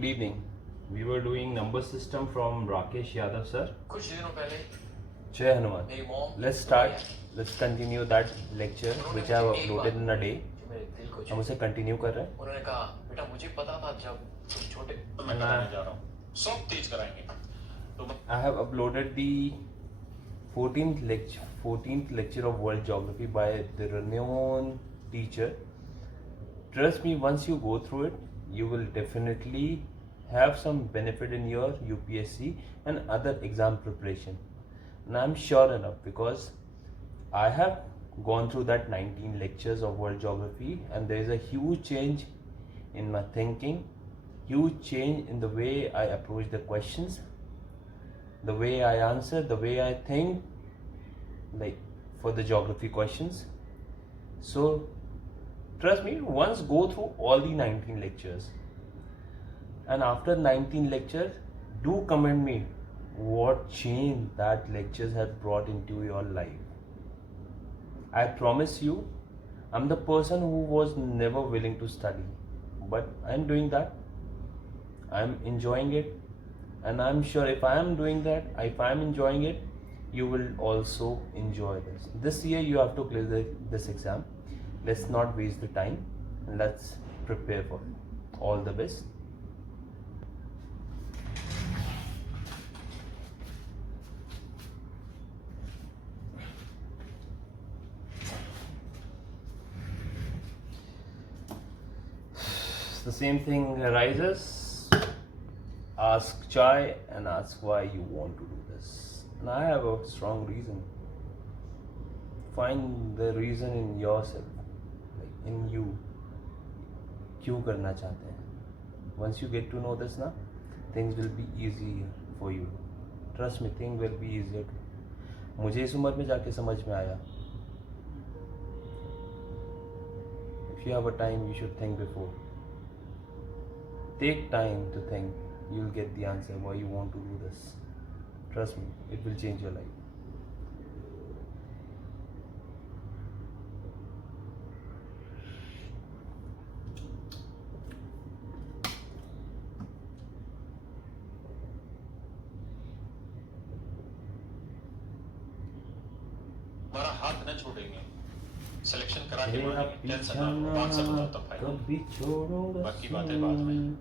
Good evening. We were doing number system from Rakesh Yadav sir. कुछ दिनों पहले Jai Hanuman. मेरी mom Let's start. Let's continue that lecture which I have uploaded in a day. जो मेरे दिल को हम छू उसे कंटिन्यू कर रहे हैं. उन्होंने कहा बेटा मुझे पता था जब तुम छोटे तो मैं And कराने जा रहा हूँ सब तेज कराएंगे तो I have uploaded the 14th lecture of World Geography by the renowned teacher. Trust me, once you go through it, you will definitely have some benefit in your UPSC and other exam preparation. And I'm sure enough because I have gone through that 19 lectures of World Geography, and there is a huge change in my thinking, huge change in the way I approach the questions, the way I answer, the way I think, like for the geography questions. So trust me, once go through all the 19 lectures, and after 19 lectures, do comment me what change that lectures have brought into your life. I promise you, I'm the person who was never willing to study, but I'm doing that. I'm enjoying it, and I'm sure if I am doing that, if I'm enjoying it, you will also enjoy this. This year you have to clear this exam. Let's not waste the time, and let's prepare for it. All the best. The same thing arises. Ask Chai and ask why you want to do this. And I have a strong reason. Find the reason in yourself, like in you. क्यों करना चाहते हैं? Once you get to know this ना, things will be easier for you. Trust me, things will be easier. मुझे इस उम्र में जाके समझ में आया. If you have a time, you should think before. Take time to think. You'll get the answer why you want to do this. Trust me, it will change your life. हमारा हाथ न छोड़ेंगे सिलेक्शन करा के मानेंगे tension ना लो marks सब तब फाइनल बाकी बातें बाद में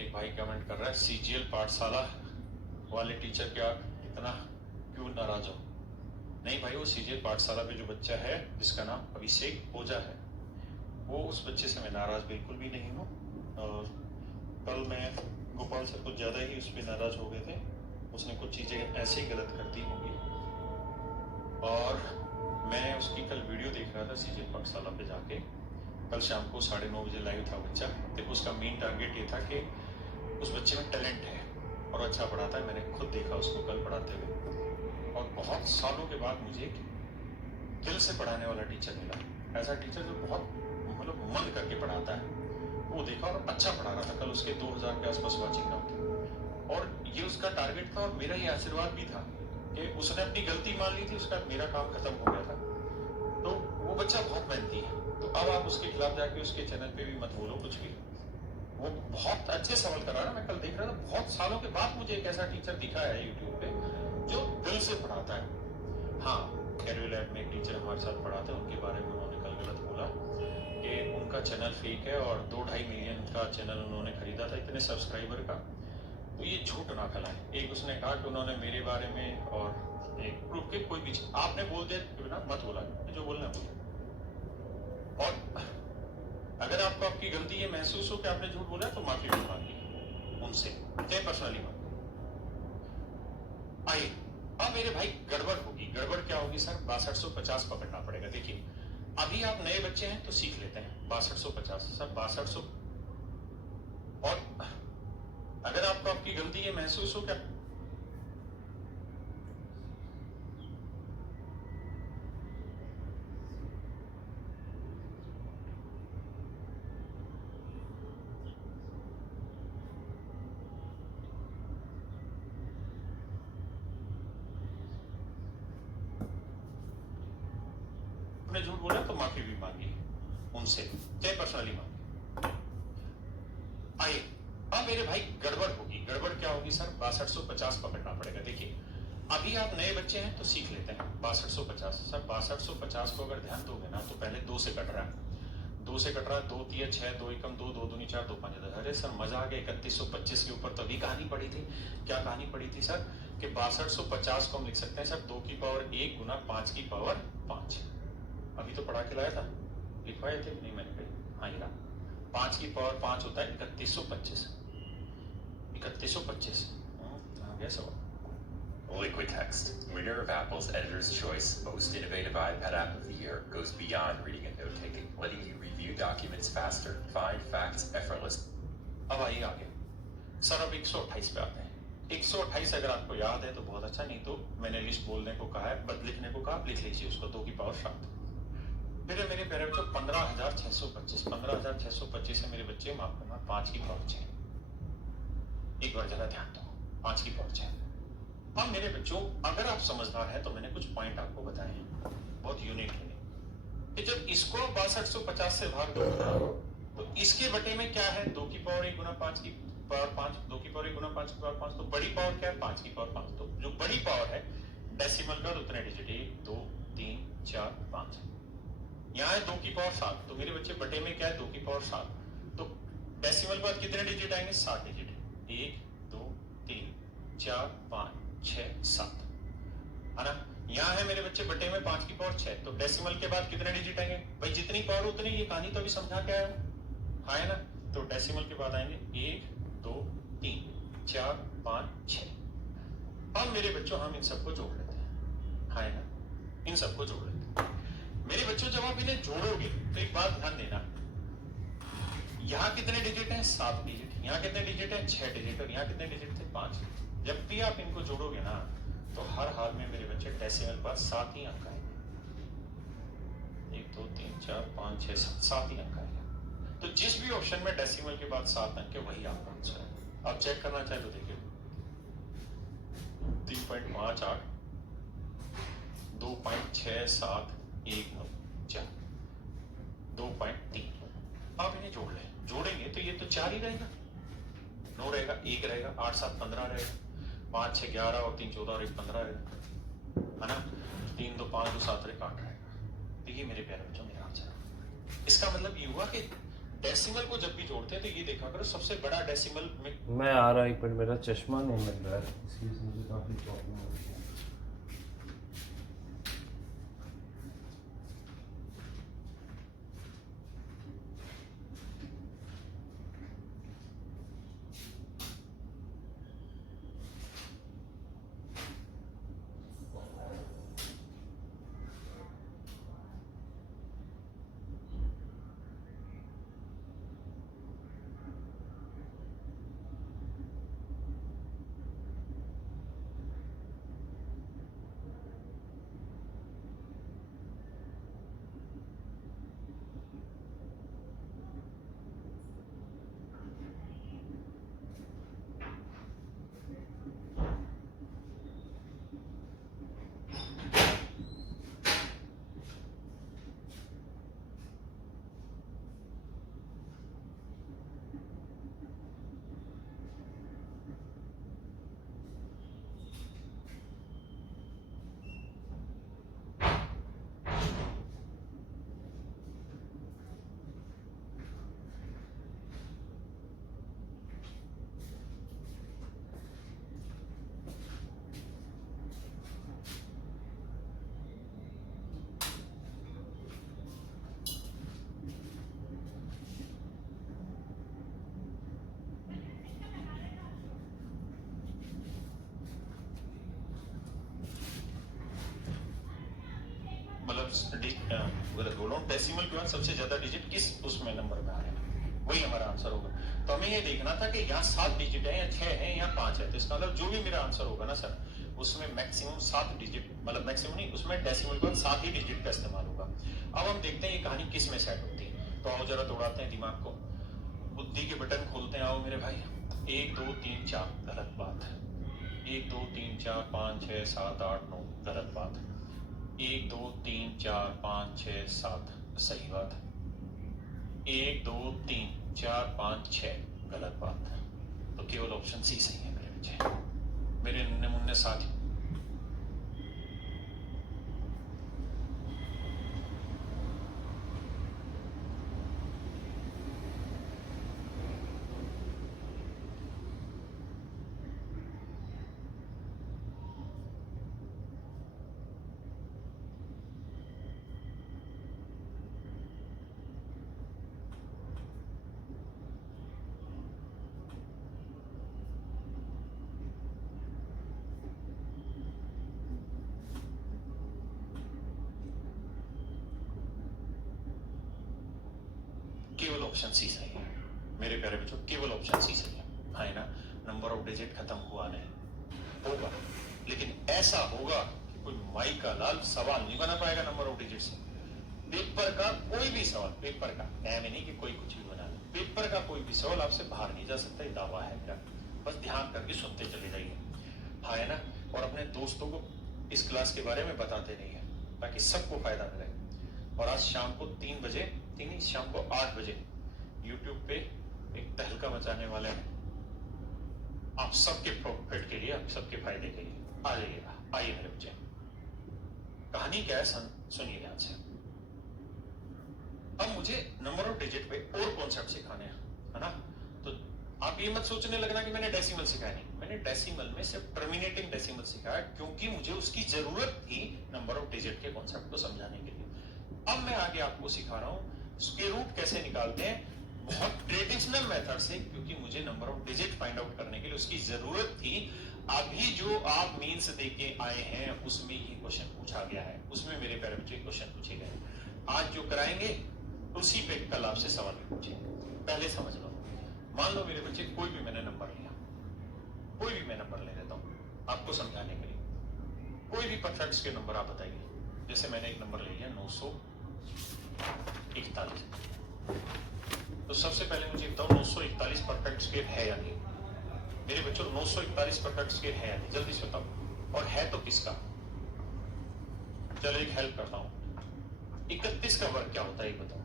एक भाई कमेंट कर रहा है सीजीएल पाठशाला वाले टीचर क्या इतना क्यों नाराज हो नहीं भाई वो सीजीएल पाठशाला पे जो बच्चा है जिसका नाम अभिषेक ओझा है वो उस बच्चे से मैं नाराज बिल्कुल भी नहीं हूँ और कल मैं गोपाल से कुछ ज्यादा ही उस पर नाराज हो गए थे उसने कुछ चीजें ऐसे गलत कर दी होंगी और मैं उसकी कल वीडियो देख रहा था सीजीएल पाठशाला पे जाके कल शाम को 9:30 बजे लाइव था बच्चा तो उसका मेन टारगेट ये था कि उस बच्चे में टैलेंट है और अच्छा पढ़ाता है मैंने खुद देखा उसको कल पढ़ाते हुए और बहुत सालों के बाद मुझे दिल से पढ़ाने वाला टीचर मिला ऐसा टीचर जो बहुत मतलब मन करके पढ़ाता है वो देखा और अच्छा पढ़ा रहा था कल उसके 2000 के आसपास वाचिंग नाम थे और ये उसका टारगेट था और मेरा ये आशीर्वाद भी था कि उसने अपनी गलती मान ली थी उसका मेरा काम खत्म हो गया था तो वो बच्चा बहुत मेहनती है तो अब आप उसके खिलाफ जाके उसके चैनल पे भी मत बोलो कुछ भी वो बहुत अच्छे सवाल कर रहा है मैं कल देख रहा था बहुत सालों के बाद मुझे एक ऐसा टीचर दिखा है यूट्यूब पे जो दिल से पढ़ाता है हाँ कैरियोलैब में एक टीचर हमारे साथ पढ़ाते हैं उनके बारे में उन्होंने कल गलत बोला कि उनका चैनल फेक है और 2-2.5 मिलियन का चैनल उन्होंने खरीदा था इतने सब्सक्राइबर का तो ये झूठ ना फैलाए एक उसने कहा कि उन्होंने मेरे बारे में और एक प्रूफ के कोई भी आपने बोल दिया बिना मत बोला जो बोलना बोला और अगर आपको आपकी गलती ये महसूस हो कि आपने झूठ बोला तो माफी भी मांगी उनसे चाहे पर्सनली मांगी आइए अब मेरे भाई गड़बड़ होगी गड़बड़ क्या होगी सर 6250 पकड़ना पड़ेगा देखिए अभी आप नए बच्चे हैं तो सीख लेते हैं 6250 सर 6200 और अगर आपको आपकी गलती ये महसूस हो क्या आपने झूठ बोला तो माफी भी मांगी उनसे चाहे पर्सनली मांगी भाई गड़बड़ होगी। गड़बड़ क्या होगी सर? 6250 पकड़ना पड़ेगा। देखिए अभी आप नए बच्चे हैं तो सीख लेते हैं 6250। सर 6250 को अगर ध्यान दोगे ना तो पहले 2 से कट रहा है, 2 से कट रहा है, 2 3 6, 2 एकम 2, 2 दूनी 4, 2 5 10। अरे सर मजा आ गया। 3125 के ऊपर तो अभी कहानी पड़ी थी। क्या कहानी पड़ी थी सर? कि 6250 को हम लिख सकते हैं सर 2 की पावर 1 गुना 5 की पावर 5। अभी तो पढ़ा के लाया था, लिखवाए थे नहीं मैंने कहीं? हाँ ये 5 की पावर 5 होता है 3125। 3125 हाँ गया सवाल। Liquid Text, winner of Apple's Editor's Choice Most Innovative iPad App of the Year, goes beyond reading and note-taking, letting you review documents faster, find facts effortlessly. अब आइए आगे सर। अब 128 पे आते हैं। 128 अगर आपको याद है तो बहुत अच्छा, नहीं तो मैंने लिस्ट बोलने को कहा है, बद लिखने को कहा, लिख लीजिए उसको 2 की पावर 7। फिर मेरे प्यारे बच्चों 15625। 15625 है मेरे बच्चे, माफ करना 5 की पावर 6। एक बार जरा ध्यान दो, 5 की पावर 6। अब मेरे बच्चों अगर आप समझदार हैं तो मैंने कुछ पॉइंट आपको बताए हैं बहुत यूनिक है कि जब इसको 6250 से भाग दो तो इसके बटे में क्या है? 2 की पावर 1 गुना 5 की पावर 5। 2 की पावर 1 गुना 5 की पावर 5, तो बड़ी पावर क्या है? 5 की पावर 5। तो जो बड़ी पावर है डेसिमल का उतने डिजिट 1 2 3 4 5। यहाँ है 2 की पावर 7, तो मेरे बच्चे बटे में क्या है? 2 की पावर 7। तो डेसिमल बाद कितने डिजिट आएंगे? 7 डिजिट। 1 2 3 4 5 6 7 है ना। यहाँ है मेरे बच्चे बटे में 5 की पावर 6, तो डेसिमल के बाद कितने डिजिट आएंगे? भाई जितनी पावर उतनी। ये कहानी तो अभी समझा के आया हूँ, हाँ है ना। तो डेसिमल के बाद आएंगे 1 2 3 4 5 6। अब मेरे बच्चों हम इन सबको जोड़ लेते हैं, हाँ है ना। इन सबको जोड़ लेते हैं मेरे बच्चों। जब आप इन्हें जोड़ोगे तो एक बात ध्यान देना, यहाँ कितने डिजिट हैं? 7 डिजिट। यहाँ कितने डिजिट हैं? 6 डिजिट। और यहाँ कितने डिजिट थे? 5। जब भी आप इनको जोड़ोगे ना तो हर हाल में मेरे बच्चे डेसिमल पर 7 ही अंक आएंगे। 1 2 3 4 5 6 7 ही अंक आएंगे। तो जिस भी ऑप्शन में डेसिमल के बाद 7 अंक है वही आपका आंसर है। आप चेक करना चाहे तो देखिए 3.58 2.67 1 9 4 2.3। आप इन्हें जोड़ लें, जोड़ेंगे तो ये तो 4 ही रहेगा, 9 रहेगा, 1 रहेगा, 8 7 15 रहेगा, 5 6 11 और 3 14 और 1 15 रहेगा, है ना। 3 2 5 2 7 और 1 8 रहेगा। देखिए मेरे प्यारे बच्चों मेरा आंसर। इसका मतलब ये हुआ कि डेसिमल को जब भी जोड़ते हैं तो ये देखा करो सबसे बड़ा डेसिमल में। मैं आ रहा एक मिनट, मेरा चश्मा नहीं मिल रहा है, इसलिए मुझे काफ़ी प्रॉब्लम हो रही है। गलत बोल रहा हूँ। डेसिमल के बाद सबसे ज्यादा डिजिट किस उसमें नंबर में आ रहे हैं वही हमारा आंसर होगा। तो हमें ये देखना था कि यहाँ 7 डिजिट है या 6 है या 5 है। तो इसका मतलब जो भी मेरा आंसर होगा ना सर उसमें मैक्सिमम 7 डिजिट, मतलब मैक्सिमम नहीं, उसमें डेसिमल के बाद 7 ही डिजिट का इस्तेमाल होगा। अब हम देखते हैं ये कहानी किस में सेट होती है। तो आओ जरा दौड़ाते हैं दिमाग को, बुद्धि के बटन खोलते हैं। आओ मेरे भाई। 1 2 3 4 गलत बात। 1 2 3 4 5 6 7 8 9 गलत बात। 1 2 3 4 5 6 7 सही बात। 1 2 3 4 5 6 गलत बात। तो केवल ऑप्शन सी सही है मेरे बच्चे, मेरे नन्हे मुन्ने साथी। केवल ऑप्शन सी सही है मेरे प्यारे बच्चों, केवल ऑप्शन सी सही है। हाँ है ना, नंबर ऑफ डिजिट खत्म हुआ नहीं, होगा, लेकिन ऐसा होगा कि कोई माई का लाल सवाल नहीं बना पाएगा नंबर ऑफ डिजिट से। पेपर का कोई भी सवाल, पेपर का ऐ में नहीं कि कोई कुछ भी बना ले, पेपर का कोई भी सवाल आपसे बाहर नहीं जा सकता, ये दावा है क्या? बस ध्यान करके सुनते चले जाइए। हाँ है ना, और अपने दोस्तों को इस क्लास के बारे में बताते नहीं है ताकि सबको फायदा मिले। और आज शाम को 3 बजे, शाम को 8 बजे YouTube पे एक तहलका मचाने वाले हैं, आप सबके प्रॉफिट के लिए, आप सबके फायदे के लिए। आ जाइएगा, आइए मेरे बच्चे। कहानी क्या है सुनिए ध्यान से। अब मुझे नंबर ऑफ डिजिट पे और कॉन्सेप्ट सिखाने हैं, है ना? तो आप ये मत सोचने लगना कि मैंने डेसिमल सिखाया, नहीं, मैंने डेसिमल में सिर्फ टर्मिनेटिंग डेसिमल सिखाया क्योंकि मुझे उसकी जरूरत थी नंबर ऑफ डिजिट के कॉन्सेप्ट को समझाने के लिए। अब मैं आगे आपको सिखा रहा हूं स्क्वायर रूट कैसे निकालते हैं, बहुत ट्रेडिशनल मेथड से, क्योंकि मुझे number of digit find out करने के लिए उसकी जरूरत थी। अभी जो आप मीन्स देके आए हैं उसमें ये क्वेश्चन पूछा गया है, उसमें मेरे प्यारे बच्चे क्वेश्चन पूछे गए। आज जो कराएंगे उसी पे कल आपसे सवाल भी पूछेंगे। पहले समझ लो, मान लो मेरे बच्चे कोई भी मैंने नंबर लिया, कोई भी मैं नंबर ले लेता हूं आपको समझाने के लिए, कोई भी परफेक्ट्स के नंबर आप बताइए। जैसे मैंने एक नंबर ले लिया 941, तो सबसे पहले मुझे बताओ 941 परफेक्ट स्क्वायर है या नहीं? मेरे बच्चों 941 परफेक्ट स्क्वायर है या नहीं, जल्दी से बताओ। और है तो किसका? चलो एक हेल्प करता हूं, 31 का वर्ग क्या होता है बताओ।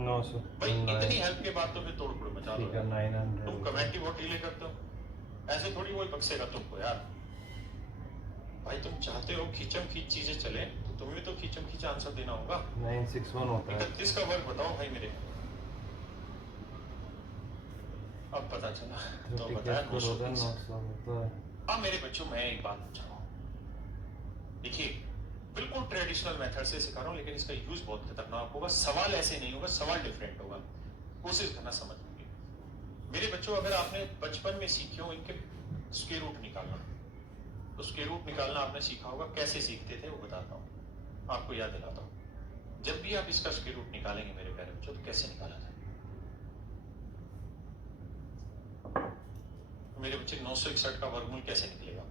900 भाई इतनी हेल्प के बाद तो फिर तोड़ फोड़ मचा दो। 900। तुम कमेंट ही बहुत डिले करते हो, ऐसे थोड़ी कोई बक्सेगा तुमको यार। भाई तुम चाहते हो खींचम खींच चीजें चले, तो तुम्हें तो खींचम खींच आंसर देना होगा। 961 होता है। 31 का वर्ग बताओ भाई मेरे। अब पता चला तो बताया 930। अब मेरे बच्चों मैं एक बात पूछ रहा हूँ, देखिए बिल्कुल ट्रेडिशनल मेथड से सिखा रहा हूँ, लेकिन इसका यूज बहुत खतरनाक होगा। सवाल ऐसे नहीं होगा, सवाल डिफरेंट होगा, कोशिश करना समझने की। मेरे बच्चों अगर आपने बचपन में सीखे हो इनके स्क्वायर रूट निकालना, तो स्क्वायर रूट निकालना आपने सीखा होगा, कैसे सीखते थे वो बताता हूँ, आपको याद दिलाता हूँ। जब भी आप इसका स्क्वायर रूट निकालेंगे मेरे प्यारे बच्चों, तो कैसे निकाला जाए? मेरे बच्चे 961 का वर्गमूल कैसे निकलेगा?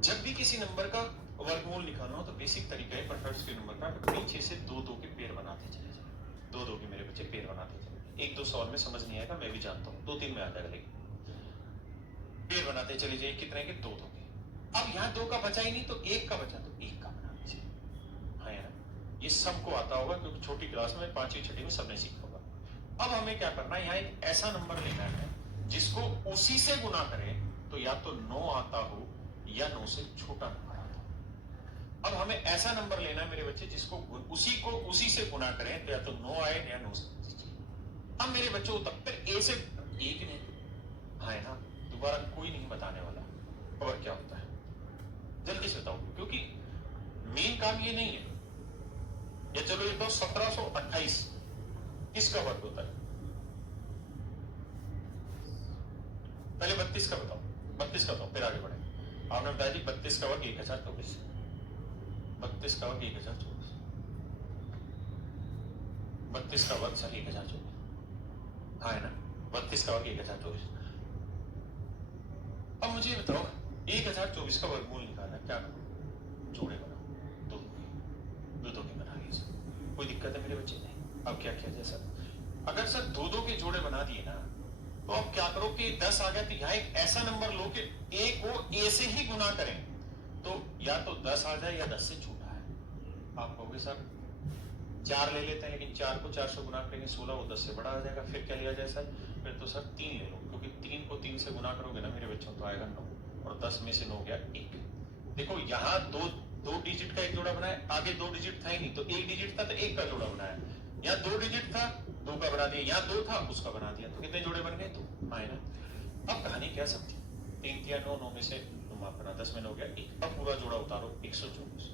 जब भी किसी नंबर का वर्गमूल निकालना हो तो बेसिक तरीका है परफेक्ट स्क्वायर नंबर का, पीछे से 2 के पेयर बनाते चले जाए। 2 के मेरे बच्चे पेयर बनाते चले। 1-2 सवाल में समझ नहीं आएगा, मैं भी जानता हूँ, 2-3 में आ जाएगा, लेकिन पेयर बनाते चले जाइए। कितने के? 2 के। अब यहाँ 2 का बचा ही नहीं, तो 1 का बचा, तो 1 का बना दीजिए। हाँ यार, ये सबको आता होगा क्योंकि छोटी क्लास में 5वीं 6वीं में सबने सीखा होगा। अब हमें क्या करना है, यहाँ एक ऐसा नंबर लेना है जिसको उसी से गुना करें तो या तो 9 आता हो या 9 से छोटा नंबर आता हो। अब हमें ऐसा नंबर लेना है मेरे बच्चे जिसको उसी से गुना करें तो या तो 9 आए या 9 से। अब मेरे बच्चों उत्तर ए से 1 नहीं, हाँ है ना, दोबारा कोई नहीं बताने वाला और क्या होता है, जल्दी से बताओ, क्योंकि मेन काम ये नहीं है। या चलो ये तो 1728 किसका वर्ग होता है? पहले 32 का बताओ, 32 का बताओ, फिर आगे बढ़े। आपने बताया जी 32 का वर्ग 1024, 32 का वर्ग 1024, 32 का वर्ग सर 1024, हाँ है ना, 32 का वर्ग 1024। अब मुझे बताओ 1024 का वर्गमूल निकालना, क्या करो? जोड़े बनाओ, 2 के बना लीजिए, कोई दिक्कत है मेरे बच्चे? नहीं। अब क्या किया जाए सर? अगर सर 2 के जोड़े बना दिए ना, तो अब क्या करो कि 10 आ गया, तो यहाँ एक ऐसा नंबर लो कि ए को ए से ही गुना करें, तो या तो 10 आ जाए या 10 से छोटा है। आप कहोगे सर 4 ले लेते हैं, लेकिन 4 को 4 से गुना करेंगे 16, वो 10 से बड़ा आ जाएगा, फिर क्या लिया जाए सर? फिर तो सर 3 ले लो, क्योंकि 3 को 3 से गुना करोगे ना मेरे बच्चों तो आएगा 9, और 10 में से 9 गया 1। देखो यहाँ दो डिजिट का एक जोड़ा बनाया, आगे 2 डिजिट था ही नहीं, तो 1 डिजिट था तो 1 का जोड़ा बनाया, यहाँ 2 डिजिट था 2 का बना दिया, यहाँ 2 था उसका बना दिया, तो कितने जोड़े बन गए? 2 आए ना। अब कहानी क्या समझी, 3 किया 9, 9 में से तुम माफ करना 10 में 9 गया 1, अब पूरा जोड़ा उतारो 124।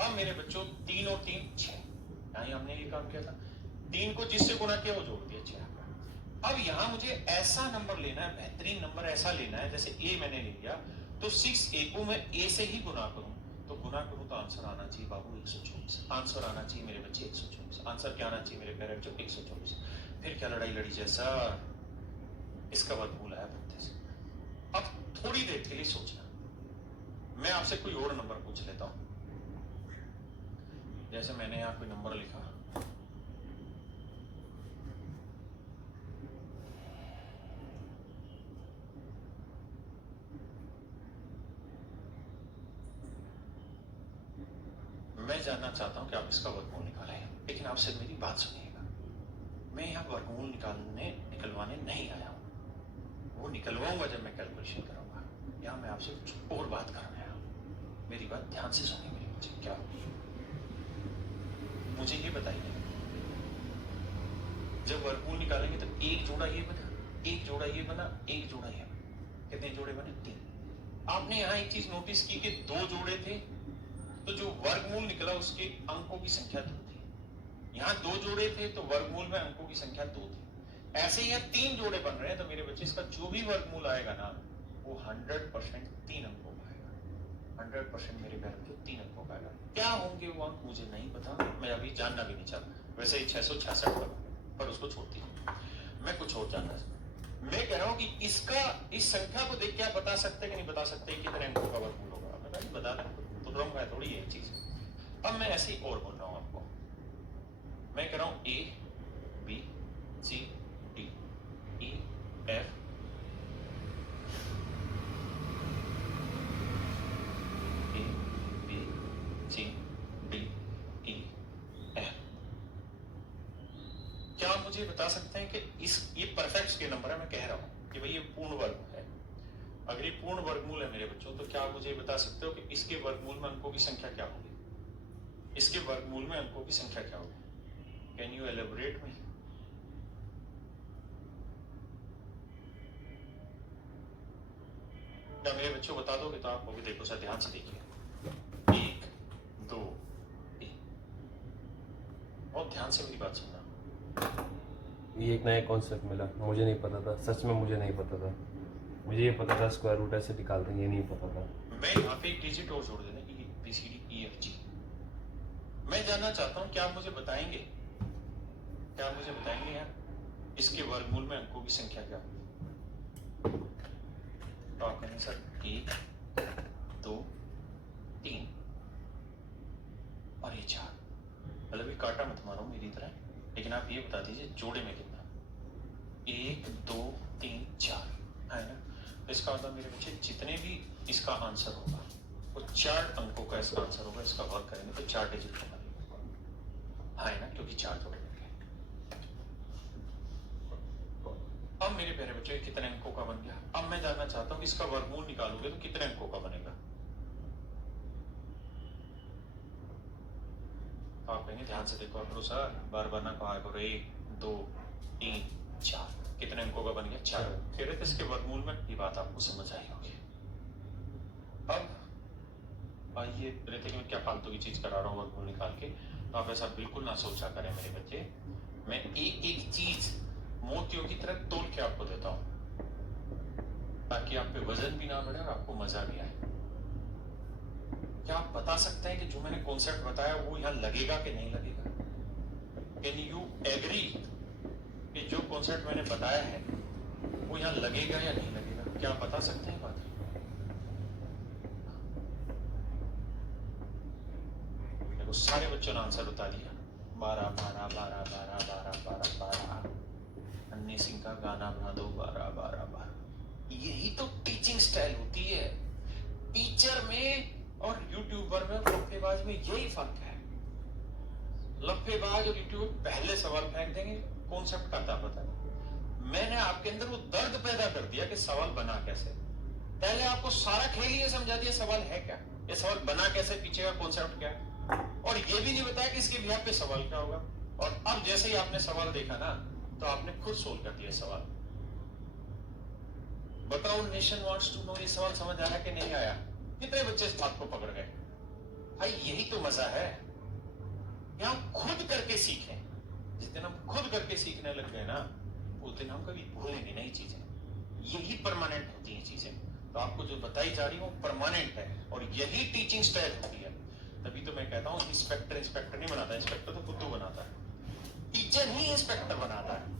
अब मेरे बच्चों 3 और 3 6, यहाँ हमने ये काम किया था, 3 को जिससे गुना किया वो जोड़ दिया 6। अब यहाँ मुझे ऐसा नंबर लेना है, बेहतरीन नंबर ऐसा लेना है, जैसे ए मैंने ले लिया तो 6a को मैं a से ही गुना करूं, तो गुना करूं तो आंसर आना चाहिए बाबू 124, आंसर आना चाहिए मेरे बच्चे 124, आंसर क्या आना चाहिए मेरे पेरेंट्स 124। फिर क्या लड़ाई लड़ी जैसा, इसका वर्गमूल आया 32। अब थोड़ी देर के लिए सोचना, मैं आपसे कोई और नंबर पूछ लेता हूं, जैसे मैंने यहाँ कोई नंबर लिखा, मैं जानना चाहता हूं कि आप इसका वर्गमूल निकालें, लेकिन आप सिर्फ मेरी बात सुनिएगा। मैं यहाँ वर्गमूल निकलवाने नहीं आया हूं, वो निकलवाऊंगा जब मैं कैलकुलेशन करूंगा। यहाँ मैं आपसे कुछ और बात करने आया हूं, मेरी बात ध्यान से सुनिए मेरे बच्चे। क्या मुझे ये बताइए, जब वर्गमूल निकालेंगे तो एक जोड़ा ये बना, एक जोड़ा ये बना, एक जोड़ा ये बना, कितने जोड़े बने? 3। आपने यहाँ एक चीज नोटिस की कि 2 जोड़े थे तो जो वर्गमूल निकला उसके अंकों की संख्या 2 थी, यहाँ 2 जोड़े थे तो वर्गमूल में अंकों की संख्या 2 थी। ऐसे ही 3 जोड़े बन रहे हैं तो मेरे बच्चे इसका जो भी वर्गमूल आएगा ना वो 100% 3 अंकों का आएगा, 100% मेरे प्यारे बच्चों 3 अंकों का आएगा। क्या होंगे वो अंक मुझे नहीं पता, मैं अभी जानना भी नहीं चाहता, वैसे ही 666 पर उसको छोड़ती हूँ, मैं कुछ और जानना चाहता। मैं कह रहा हूँ कि इसका इस संख्या को देख के आप बता सकते कि नहीं बता सकते कितने अंकों का वर्गमूल होगा? मैं बता रहा हूँ तो रहूंगा थोड़ी है चीज। अब मैं ऐसे ही और बोल रहा हूं आपको, मैं कह रहा हूं A B C D E F A B C D E F। क्या आप मुझे बता सकते हैं कि ये परफेक्ट के नंबर है? मैं कह रहा हूं कि भाई ये पूर्ण वर्ग है, अगर ये पूर्ण वर्गमूल है मेरे बच्चों तो क्या आप मुझे बता सकते हो कि इसके वर्गमूल में अंकों की संख्या क्या होगी? इसके वर्गमूल में अंकों की संख्या क्या होगी? कैन यू एलेबोरेट मी? क्या मेरे बच्चों बता दोगे? तो आप भी देखो सर, ध्यान से देखिए, 1 2 3, बहुत ध्यान से मेरी बात सुनना। ये एक नया कॉन्सेप्ट मिला, मुझे नहीं पता था, सच में मुझे नहीं पता था। मुझे ये पता था स्क्वायर रूट ऐसे निकालते हैं, ये नहीं पता था। मैं यहाँ पे एक डिजिट और जोड़ देना, EBCDEFG। मैं जानना चाहता हूँ, क्या आप मुझे बताएंगे, क्या आप मुझे बताएंगे यार इसके वर्गमूल में अंकों की संख्या क्या? तो आप कहेंगे सर 1 2 3 और ये 4। मतलब ये काटा मत मारो मेरी तरह, लेकिन आप ये बता दीजिए जोड़े में कितना? 1 2 3 4 है ना। तो इसका मतलब मेरे बच्चे जितने भी इसका आंसर होगा वो 4 अंकों का इसका आंसर होगा। इसका वर्क करेंगे तो 4 डिजिट का है ना, क्योंकि 4 जोड़े होंगे। अब मेरे प्यारे बच्चे कितने अंकों का बन गया? अब मैं जानना चाहता हूँ इसका वर्गमूल निकालोगे तो कितने अंकों का बनेगा? आप कहेंगे ध्यान से देखो करो सर, बार बार ना कहा करो। 1 2 3 4 कितने अंकों का बन गया? 4। कह रहे थे इसके वर्गमूल में, ये बात आपको समझ आई होगी। अब आइए रहते कि मैं क्या फालतू की चीज करा रहा हूँ वर्गमूल निकाल के, तो आप ऐसा बिल्कुल ना सोचा करें मेरे बच्चे। मैं एक एक चीज मोतियों की तरह तोल के आपको देता हूँ, ताकि आप पे वजन भी ना बढ़े और आपको मजा भी आए। क्या आप बता सकते हैं कि जो मैंने कॉन्सेप्ट बताया वो यहाँ लगेगा कि नहीं लगेगा? कैन यू एग्री कि जो कॉन्सेप्ट मैंने बताया है वो यहाँ लगेगा या नहीं लगेगा? क्या आप बता सकते हैं बात? देखो सारे बच्चों ने आंसर बता दिया। 12 12 12 12 12 12 12। अन्नी सिंह का गाना बना दो 12 12 12। यही तो टीचिंग स्टाइल होती है। टीचर में और यूट्यूबर में, लफ्फेबाज में यही फर्क है। लफ्फेबाज और यूट्यूबर पहले सवाल फेंक देंगे, कॉन्सेप्ट का आता पता नहीं। मैंने आपके अंदर वो दर्द पैदा कर दिया कि सवाल बना कैसे। पहले आपको सारा खेल ये समझा दिया सवाल है क्या, ये सवाल बना कैसे, पीछे का कॉन्सेप्ट क्या है, और ये भी नहीं बताया कि इसके बिहाफ पे सवाल क्या होगा। और अब जैसे ही आपने सवाल देखा ना, तो आपने खुद सोल्व कर दिया सवाल। बताओ नेशन वांट्स टू नो, ये सवाल समझ आया कि नहीं आया? कितने बच्चे इस बात को पकड़ गए? भाई यही तो मजा है कि हम खुद करके सीखें। जिस दिन हम खुद करके सीखने लग गए ना, उस दिन हम कभी भूलेंगे नहीं चीजें। यही परमानेंट होती है चीजें। तो आपको जो बताई जा रही है वो परमानेंट है, और यही टीचिंग स्टाइल होती है। तभी तो मैं कहता हूँ इंस्पेक्टर इंस्पेक्टर नहीं बनाता, इंस्पेक्टर तो खुद बनाता है, टीचर ही इंस्पेक्टर बनाता है।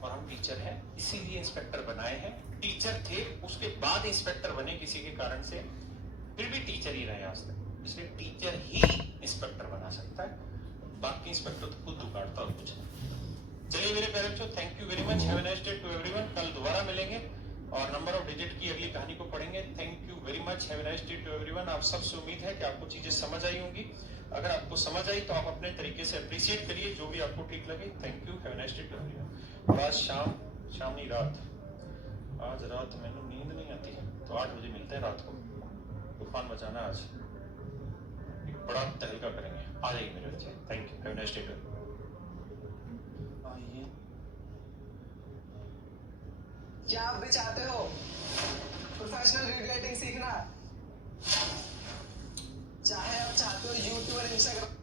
और हम टीचर हैं, इसीलिए इंस्पेक्टर बनाए हैं। टीचर थे, उसके बाद इंस्पेक्टर बने किसी के कारण से, फिर भी टीचर ही रहे आज तक। इसलिए टीचर ही इंस्पेक्टर बना सकता है, बाकी इंस्पेक्टर तो खुद उगाड़ता और कुछ नहीं। चलिए मेरे प्यारे बच्चों, thank you very much, have a nice day to everyone. कल दोबारा मिलेंगे और नंबर ऑफ डिजिट की अगली कहानी को पढ़ेंगे। Thank you very much, have a nice day to everyone. आप सबसे उम्मीद है कि आपको चीजें समझ आई होंगी। अगर आपको समझ आई तो आप अपने तरीके से अप्रिशिएट करिए, जो भी आपको ठीक लगे। Thank you, have a nice day to everyone. और आज शाम नहीं रात, आज रात मैंने नींद नहीं आती है, तो 8 बजे मिलते हैं रात को। तूफान मचाना आज, एक बड़ा तहलका करेंगे। आ जाइए मेरे बच्चे। Thank you, have a nice day. आइए। क्या आप भी चाहते हो प्रोफेशनल रीड राइटिंग सीखना? चाहे आप चाहते हो यूट्यूब और इंस्टाग्राम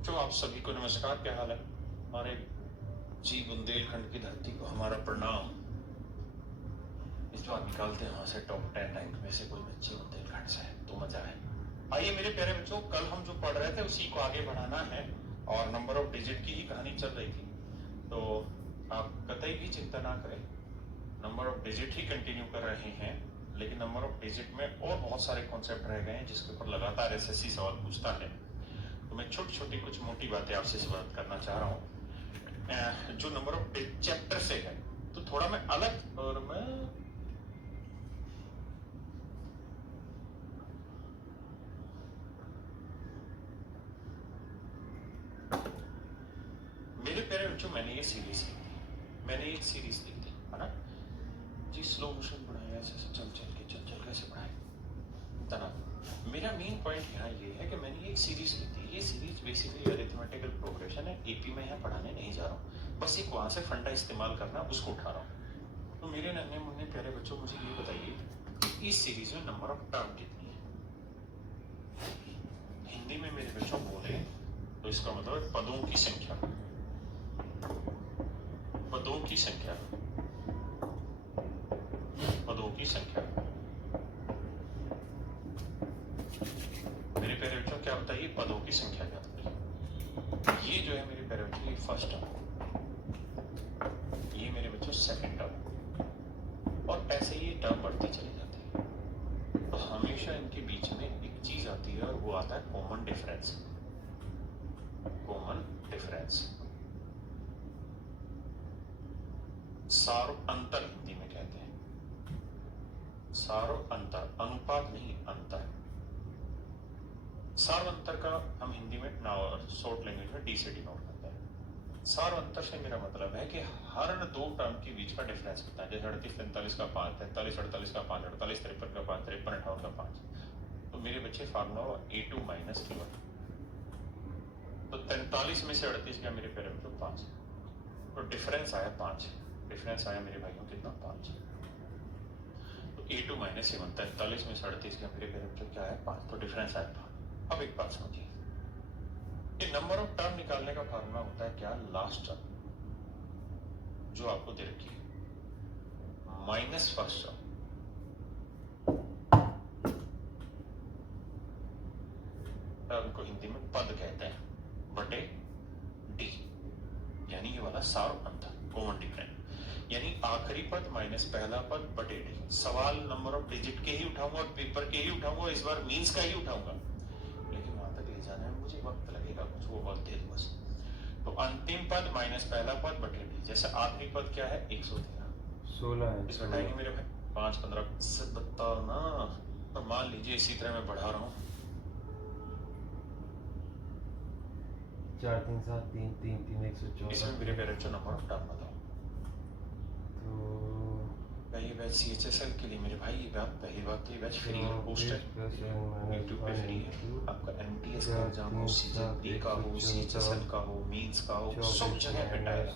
तो आप सभी को नमस्कार, क्या हाल है? हमारे जी बुंदेलखंड की धरती को हमारा प्रणाम। इस बार निकालते हैं वहां से टॉप 10 रैंक में से कोई बच्चे बुंदेलखंड से, तो मजा है। आइए मेरे प्यारे बच्चों, कल हम जो पढ़ रहे थे उसी को आगे बढ़ाना है, और नंबर ऑफ डिजिट की ही कहानी चल रही थी। तो आप कतई भी चिंता ना करें, number of digit he continue कर रहे हैं, लेकिन नंबर ऑफ डिजिट में और बहुत सारे कॉन्सेप्ट रह गए हैं जिसके ऊपर लगातार एसएससी सवाल पूछता है। तो मैं छोटी छोटी कुछ मोटी बातें आपसे बात करना चाह रहा हूँ जो नंबर ऑफ चैप्टर से है। तो थोड़ा मैं अलग, और मैं मेरे प्यारे बच्चों, मैंने एक सीरीज ली थी, है ना जी। स्लो मोशन पढ़ाया, ऐसे चल चल कैसे पढ़ाए तना। मेरा मेन पॉइंट यहाँ ये है कि मैंने एक सीरीज ली थी। ये सीरीज बेसिकली अरिथमेटिकल प्रोग्रेशन है। एपी में यहाँ पढ़ाने नहीं जा रहा हूँ, बस एक वहां से फंडा इस्तेमाल करना, उसको उठा रहा हूँ। तो मेरे नन्हे मुन्ने प्यारे बच्चों, मुझे ये बताइए कि इस सीरीज में नंबर ऑफ टर्म कितनी है? हिंदी में मेरे बच्चों बोले तो इसका मतलब है पदों की संख्या। पदों की संख्या, पदों की संख्या। मेरे प्यारे बच्चों, क्या बताइए पदों की संख्या क्या होती? ये जो है मेरे प्यारे बच्चों, ये फर्स्ट टर्म, ये मेरे बच्चों सेकंड टर्म, और ऐसे ये टर्म बढ़ती चली जाती है। तो हमेशा इनके बीच में एक चीज आती है, और वो आता है कॉमन डिफरेंस। कॉमन डिफरेंस, सारो अंतर हिंदी में कहते हैं। सारो अंतर, अनुपात नहीं, अंतर। सार अंतर का हम हिंदी में शॉर्ट लैंग्वेज में डी से डिनोट करते हैं। सार अंतर से मेरा मतलब है कि हर दो टर्म के बीच का डिफरेंस कितना है। जैसे 38 43 का 5, 43 48 का 5, 48 53 का 5, 53 58 का 5। तो मेरे बच्चे फार्मूला A2 माइनस A1। तो 43 में से 38 गया मेरे प्यारे बच्चों 5, तो डिफरेंस आया 5। डिफरेंस आया मेरे भाइयों कितना? 5। तो A2 माइनस A1, 43 में से 38 गया मेरे प्यारे बच्चों क्या है? 5। तो डिफरेंस आया 5। अब एक बात समझिए, ये नंबर ऑफ टर्म निकालने का फार्मूला होता है क्या? लास्ट टर्म जो आपको दे रखी है माइनस फर्स्ट टर्म। उनको हिंदी में पद कहते हैं, बटे डी, यानी ये वाला सार अंतर, कॉमन डिफरेंस। यानी आखिरी पद माइनस पहला पद बटे डी। सवाल नंबर ऑफ डिजिट के ही उठाऊंगा और पेपर के ही उठाऊंगा, इस बार मीन्स का ही उठाऊंगा, लेकिन वहां तक ले जाने में मुझे वक्त लगेगा कुछ, वो बहुत तेज बस। तो अंतिम पद माइनस पहला पद बटे डी। जैसे आखिरी पद क्या है? 113। 16 है। इस घटाएंगे मेरे भाई, 5-15 से बताओ ना। और मान लीजिए इसी तरह मैं बढ़ा रहा हूँ 4 3 7 3 3 3 114 इसमें मेरे पेरेंट्स नंबर ऑफ टर्म बताओ। तो ये बैच CHSL के लिए मेरे भाई, ये बात पहली बात तो ये बैच फ्री है, पोस्ट है, यूट्यूब पे फ्री है। आपका MTS का एग्जाम हो, CGP का हो, CHSL का हो, मींस का हो, सब जगह पे आएगा।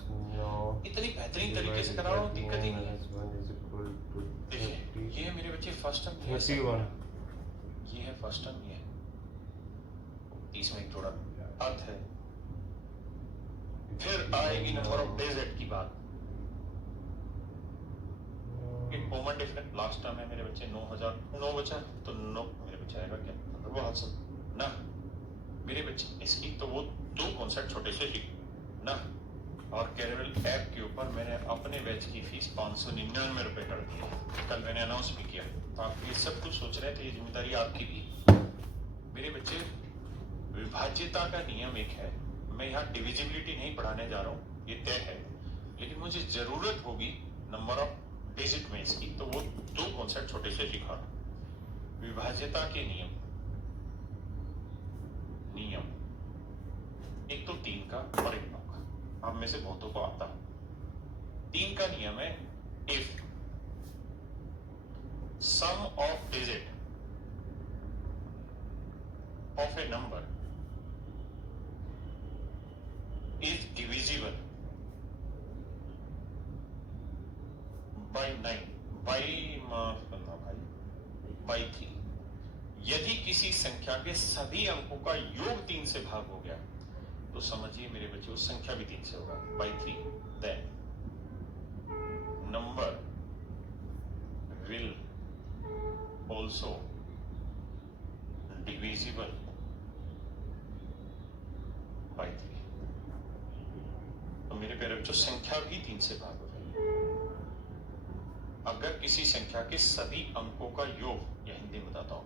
इतनी बेहतरीन तरीके से करा रहा हूँ, दिक्कत ही नहीं है। देखिए ये है मेरे बच्चे फर्स्ट टर्म, ये है फर्स्ट टर्म, ये है। इसमें एक थोड़ा अर्थ है। फिर आएगी नंबर ऑफ डेज की बात। एक कॉमन डिफरेंस लास्ट टर्म है मेरे बच्चे 9 बचा तो 9 मेरे बच्चे आएगा क्या वो हाथ से ना मेरे बच्चे इसकी तो वो 2 कॉन्सेप्ट छोटे से लिख ना। और कैरेवल ऐप के ऊपर मैंने अपने बैच की फीस 599 रुपए कर दी है। कल मैंने अनाउंस भी किया। तो आप ये सब कुछ सोच रहे थे, ये जिम्मेदारी आपकी भी। मेरे बच्चे विभाज्यता का नियम एक है, मैं यहाँ डिविजिबिलिटी नहीं पढ़ाने जा रहा हूँ, ये तय है। लेकिन मुझे जरूरत होगी नंबर ऑफ डिजिट में इसकी, तो वो 2 कॉन्सेप्ट छोटे से लिखा। विभाज्यता के नियम एक तो 3 का और एक 9 का। आप में से बहुतों को आता। 3 का नियम है if sum of digit of a number is divisible by 9 by 3। यदि किसी संख्या के सभी अंकों का योग 3 से भाग हो गया तो समझिए मेरे बच्चे उस संख्या भी 3 से होगा by 3, then number will also divisible by 3। तो मेरे प्यारे बच्चों संख्या भी 3 से भाग हो जाएगी। अगर किसी संख्या के सभी अंकों का योग, या हिंदी में बताता हूँ,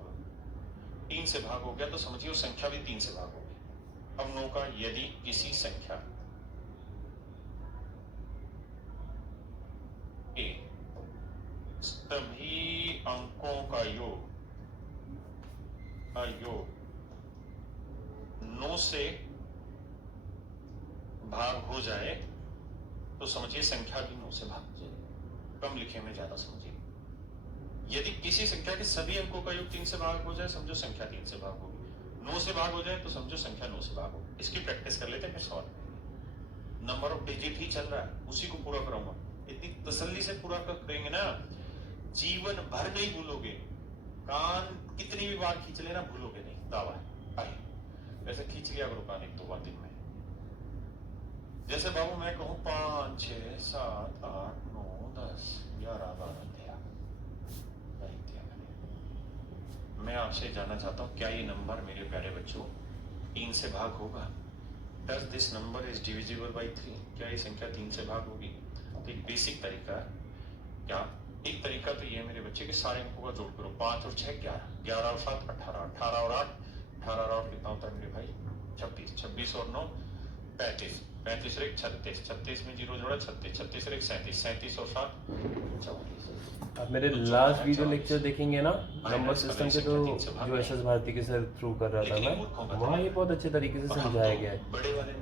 3 से भाग हो गया तो समझिए वो संख्या भी 3 से भाग हो गई। अब 9 का यदि किसी संख्या के सभी अंकों का योग 9 से भाग हो जाए तो समझिए संख्या भी 9 से भाग हो जाए। कम लिखे में ज्यादा समझिए। यदि किसी संख्या के सभी अंकों का योग 3 से भाग हो जाए, समझो संख्या 3 से भाग होगी। 9 से भाग हो जाए तो समझो संख्या 9 से भाग होगी। इसकी प्रैक्टिस कर लेते हैं, फिर सॉल्व। नंबर ऑफ डिजिट ही चल रहा है, उसी को पूरा कराऊंगा। इतनी तसल्ली से पूरा करेंगे ना, जीवन भर नहीं भूलोगे। कान कितनी भी बार खींच लेना भूलोगे नहीं, दावा है। वैसे खींच लिया करो कान 1-2 बार दिन में। जैसे बाबू मैं कहूं 5 6 7 8 9 10 11 12 13। मैं आपसे जानना चाहता हूं क्या ये नंबर मेरे प्यारे बच्चों 3 से भाग होगा? Does this number is divisible by 3? क्या ये संख्या 3 से भाग होगी? तो एक बेसिक तरीका है। क्या एक तरीका तो ये मेरे बच्चे के सारे अंकों का जोड़ करो। 5 और 6 11, 11 और 7 18, 18 और 8 18 और 8 कितना होता है मेरे भाई? 26, 26 और 9 35, 35 और 1 36, 36 में 0 जोड़ा 36, 36 और 1 37, 37 और 7 44। आप मेरे लास्ट वीडियो लेक्चर देखेंगे ना नंबर सिस्टम के, तो जो SS भारती के सर थ्रू कर रहा था मैं, वहाँ ये बहुत अच्छे तरीके से समझाया गया है। बड़े वाले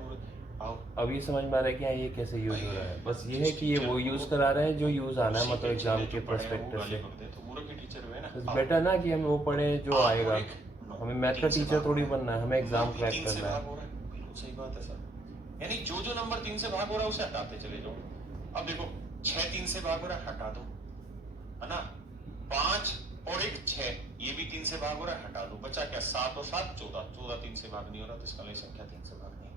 अब ये समझ में आ रहा है कि हाँ ये कैसे यूज हो रहा है। बस ये है कि ये वो यूज करा रहे हैं जो यूज आना है, मतलब एग्जाम के पर्सपेक्टिव से। बस बेटर ना कि हम वो पढ़े जो आएगा। हमें मैथ का टीचर थोड़ी बनना है, हमें एग्जाम क्रैक करना है। सही बात है सर। यानी जो नंबर 3 से भाग हो रहा है उसे हटाते चले जाओ। अब देखो 6 3 से भाग हो रहा है, हटा दो, है ना। 5 और 1 6, ये भी 3 से भाग हो रहा है, हटा दो। बचा क्या? 7 और 7 14, 14 3 से भाग नहीं हो रहा, तो इसका लिए संख्या 3 से भाग नहीं है।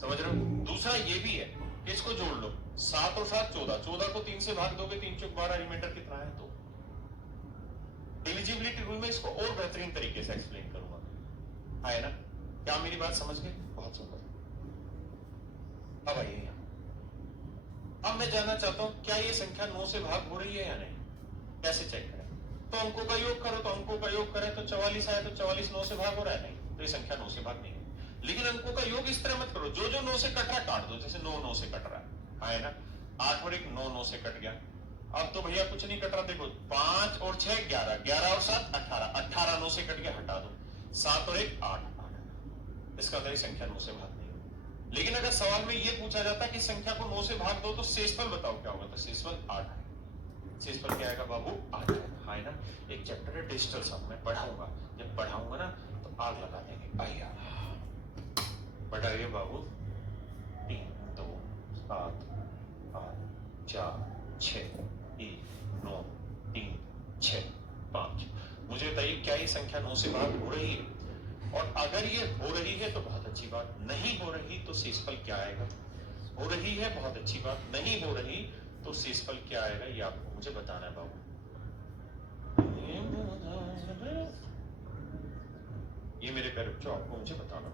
समझ रहे हो? दूसरा ये भी है कि इसको जोड़ लो, 7 और 7 14, 14 को 3 से भाग दोगे, 3 चौक 12, रिमाइंडर कितना है? 2। एलिजिबिलिटी रूल में इसको और बेहतरीन तरीके से एक्सप्लेन करूंगा, है ना। क्या मेरी बात समझ गए? बहुत सुंदर। अब आइए, अब मैं जानना चाहता हूं क्या ये संख्या 9 से भाग हो रही है या नहीं? कैसे चेक करें? तो अंकों का योग करो, तो अंकों का योग करें तो 44 आया, तो 44 9 से भाग हो रहा है? नहीं, तो ये संख्या 9 से भाग नहीं है। लेकिन अंकों का योग इस तरह मत करो, जो 9 से कट रहा है काट दो। जैसे 9 9 से कट रहा है ना। 8 और 1 9 9 से कट गया, अब तो भैया कुछ नहीं कट रहा, देखो 5 और 6 11, 11 और 7 18, 18 9 से कट के हटा दो, 7 और 1 8, इसका अंदर संख्या 9 से भाग नहीं होगी। लेकिन अगर सवाल में ये पूछा जाता है कि संख्या को 9 से भाग दो तो शेषफल बताओ क्या होगा, तो शेषफल 8 है। शेषफल क्या आएगा बाबू, 8 है ना। एक चैप्टर है डिजिटल सम, मैं पढ़ाऊंगा, जब पढ़ाऊंगा ना तो आग लगा देंगे। आइए बढ़ाइए बाबू, 3 2 7 8 4 6 1 9 3 6 5। मुझे बताइए क्या ये संख्या 9 से भाग हो रही है? और अगर ये हो रही है तो बहुत अच्छी बात, नहीं हो रही तो शेषफल क्या आएगा? हो रही है बहुत अच्छी बात, नहीं हो रही तो शेषफल क्या आएगा, ये आपको मुझे बताना है बाबू। ये मेरे प्यारे बच्चों आपको मुझे बताना।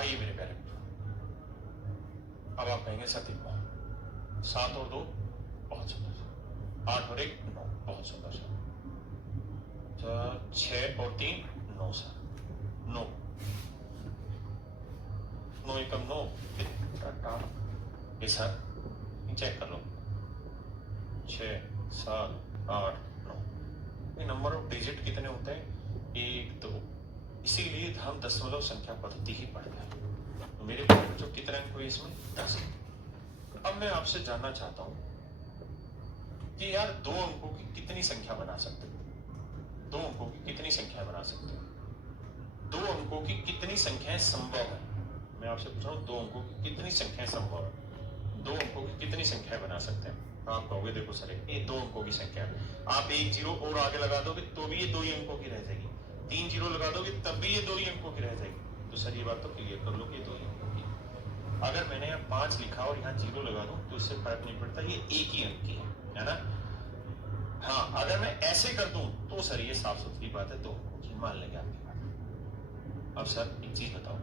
आइए मेरे प्यारे बच्चों, अब आप कहेंगे सर 7 और 2 बहुत सुंदर सर, 8 और 1 9 बहुत सुंदर सर, 6 और 3 9 सर, 9 9 एकम 9, ये सर चेक कर लो, 6 7 8 9। ये नंबर ऑफ डिजिट कितने होते हैं? 1 2, इसीलिए हम दशमलव संख्या पद्धति ही पढ़ते हैं। तो मेरे बच्चों कितने अंक हुए इसमें? 10। अब मैं आपसे जानना चाहता हूं कि यार 2 अंकों की कितनी संख्या बना सकते हो? 2 अंकों की कितनी संख्या बना सकते हो? 2 अंकों की कितनी संख्याएं संभव है? मैं आपसे पूछ रहा हूं 2 अंकों की कितनी संख्याएं संभव है? 2 अंकों की कितनी संख्या बना सकते हैं? आप कहोगे देखो सर ये 2 अंकों की संख्या है, आप 1 0 और आगे लगा दोगे तो भी ये 2 ही अंकों की रह जाएगी, 3 0 लगा दोगे तब भी ये 2 ही अंकों की रह जाएगी। तो सर ये बात तो क्लियर कर लो कि ये 2 ही अंकों की। अगर मैंने यहाँ 5 लिखा और यहाँ 0 लगा दूं तो इससे फर्क नहीं पड़ता, ये एक ही अंक की है ना। हाँ अगर मैं ऐसे कर दूं तो सर ये साफ सुथरी बात है, 2 अंकों की मान लेंगे आपकी बात। अब सर एक चीज बताओ,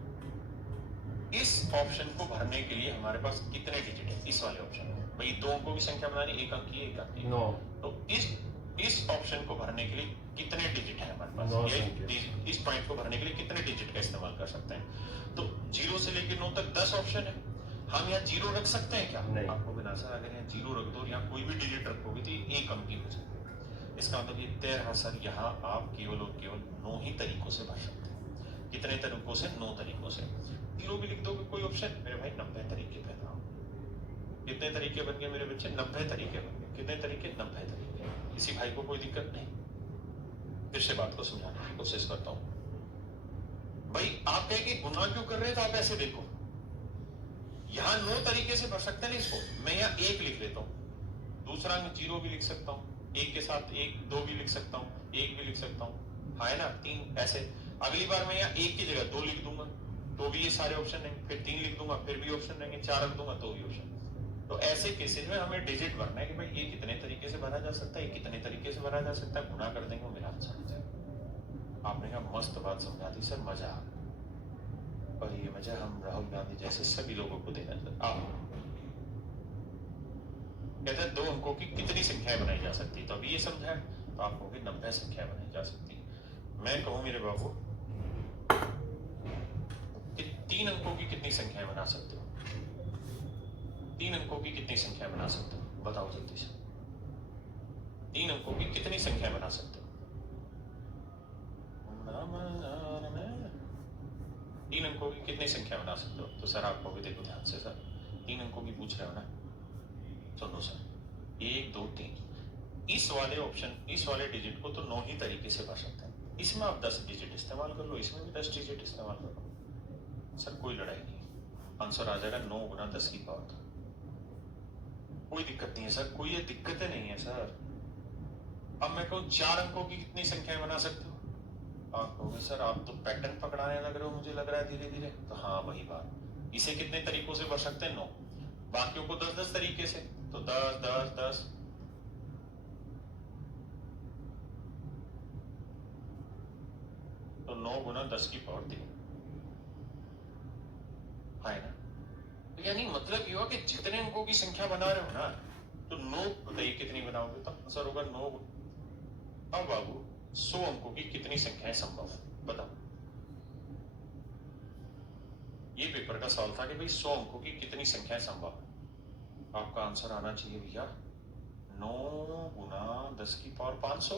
इस ऑप्शन को भरने के लिए हमारे पास कितने डिजिट है? इस वाले ऑप्शन में भाई 2 अंकों की संख्या बनानी, एक अंक की, एक अंक की। 9। तो इस ऑप्शन को भरने के लिए कितने डिजिट है हमारे पास? 9 इस पॉइंट को भरने के लिए कितने डिजिट का इस्तेमाल कर सकते हैं? तो 0 से लेकर 9 तक 10 ऑप्शन है, हम यहाँ 0 रख सकते हैं क्या? नहीं। आपको बिना सर अगर यहाँ 0 रख दो, यहाँ कोई भी डिजिट रखोगे तो ये एक अंक की हो जाएगी। इसका मतलब ये तय रहा सर, यहाँ आप केवल और केवल 9 ही तरीकों से भर सकते हैं। कितने तरीकों से? 9 तरीकों से। 0 भी लिख दोगे कोई ऑप्शन, मेरे भाई 90 तरीके पैदा हो। कितने तरीके बन गए मेरे बच्चे? 90 तरीके बन गए। कितने तरीके? 90 तरीके। किसी भाई को कोई दिक्कत नहीं? फिर से बात को समझाने की कोशिश करता हूं। भाई आप कहे कि गुना क्यों कर रहे हैं, तो आप ऐसे देखो, यहां 9 तरीके से भर सकते हैं ना इसको। मैं यहाँ 1 लिख लेता हूं, दूसरा अंक 0 भी लिख सकता हूँ, 1 के साथ 1 2 भी लिख सकता हूँ, 1 भी लिख सकता हूँ, है ना 3 ऐसे। अगली बार मैं यहाँ 1 की जगह 2 लिख दूंगा तो भी ये सारे ऑप्शन रहेंगे, फिर 3 लिख दूंगा फिर भी ऑप्शन रहेंगे, 4 रख दूंगा तो भी ऑप्शन। तो ऐसे केसेस में हमें डिजिट भरना है कि भाई ये कितने तरीके से भरा जा सकता है, ये कितने तरीके से भरा जा सकता है, गुना कर देंगे मेरा आंसर हो जाएगा। आपने कहा मस्त बात समझा दी सर, मजा। और ये मजा हम राहुल गांधी जैसे सभी लोगों को देना चाहते। आप कहते हैं 2 अंकों की कितनी संख्याएं बनाई जा सकती है, तो अभी ये समझा, तो आप कहोगे 90 संख्या बनाई जा सकती है। मैं कहूं मेरे बाबू 3 अंकों की कितनी संख्याएं बना सकते हो? 3 अंकों की कितनी संख्या बना सकते हो? बताओ जल्दी से। 3 अंकों की कितनी संख्या बना सकते हो? 3 अंकों की कितनी संख्या बना सकते हो? तो सर आप कहोगे देखो ध्यान से सर, 3 अंकों की पूछ रहे हो ना, सुनो सर, 1 2 3। इस वाले ऑप्शन, इस वाले डिजिट को तो 9 ही तरीके से भर सकते हैं। इसमें आप 10 डिजिट इस्तेमाल कर लो, इसमें भी 10 डिजिट इस्तेमाल कर लो, सर कोई लड़ाई नहीं, आंसर आ जाएगा 9 गुना 10 की पावर। कोई दिक्कत नहीं है सर, कोई ये दिक्कतें नहीं है सर। अब मैं कहूं 4 अंकों की कितनी संख्याएं बना सकते हो? आप कहोगे सर आप तो पैटर्न पकड़ाने लग रहे हो, मुझे लग रहा है धीरे धीरे। तो हाँ वही बात, इसे कितने तरीकों से भर सकते हैं? 9। बाकियों को 10 10 तरीके से, तो 10 10 10। तो 9 गुना 10 की पावर 3 है ना। यानी मतलब ये हुआ कि जितने अंकों की संख्या बना रहे हो ना, तो 9 बताइए कितनी बनाओगे, तो आंसर होगा 9। अब बाबू 100 अंकों की कितनी संख्याएं संभव है, बताओ। ये पेपर का सवाल था कि भाई 100 अंकों की कितनी संख्याएं संभव है। आपका आंसर आना चाहिए भैया 9 गुना 10 की पावर 500।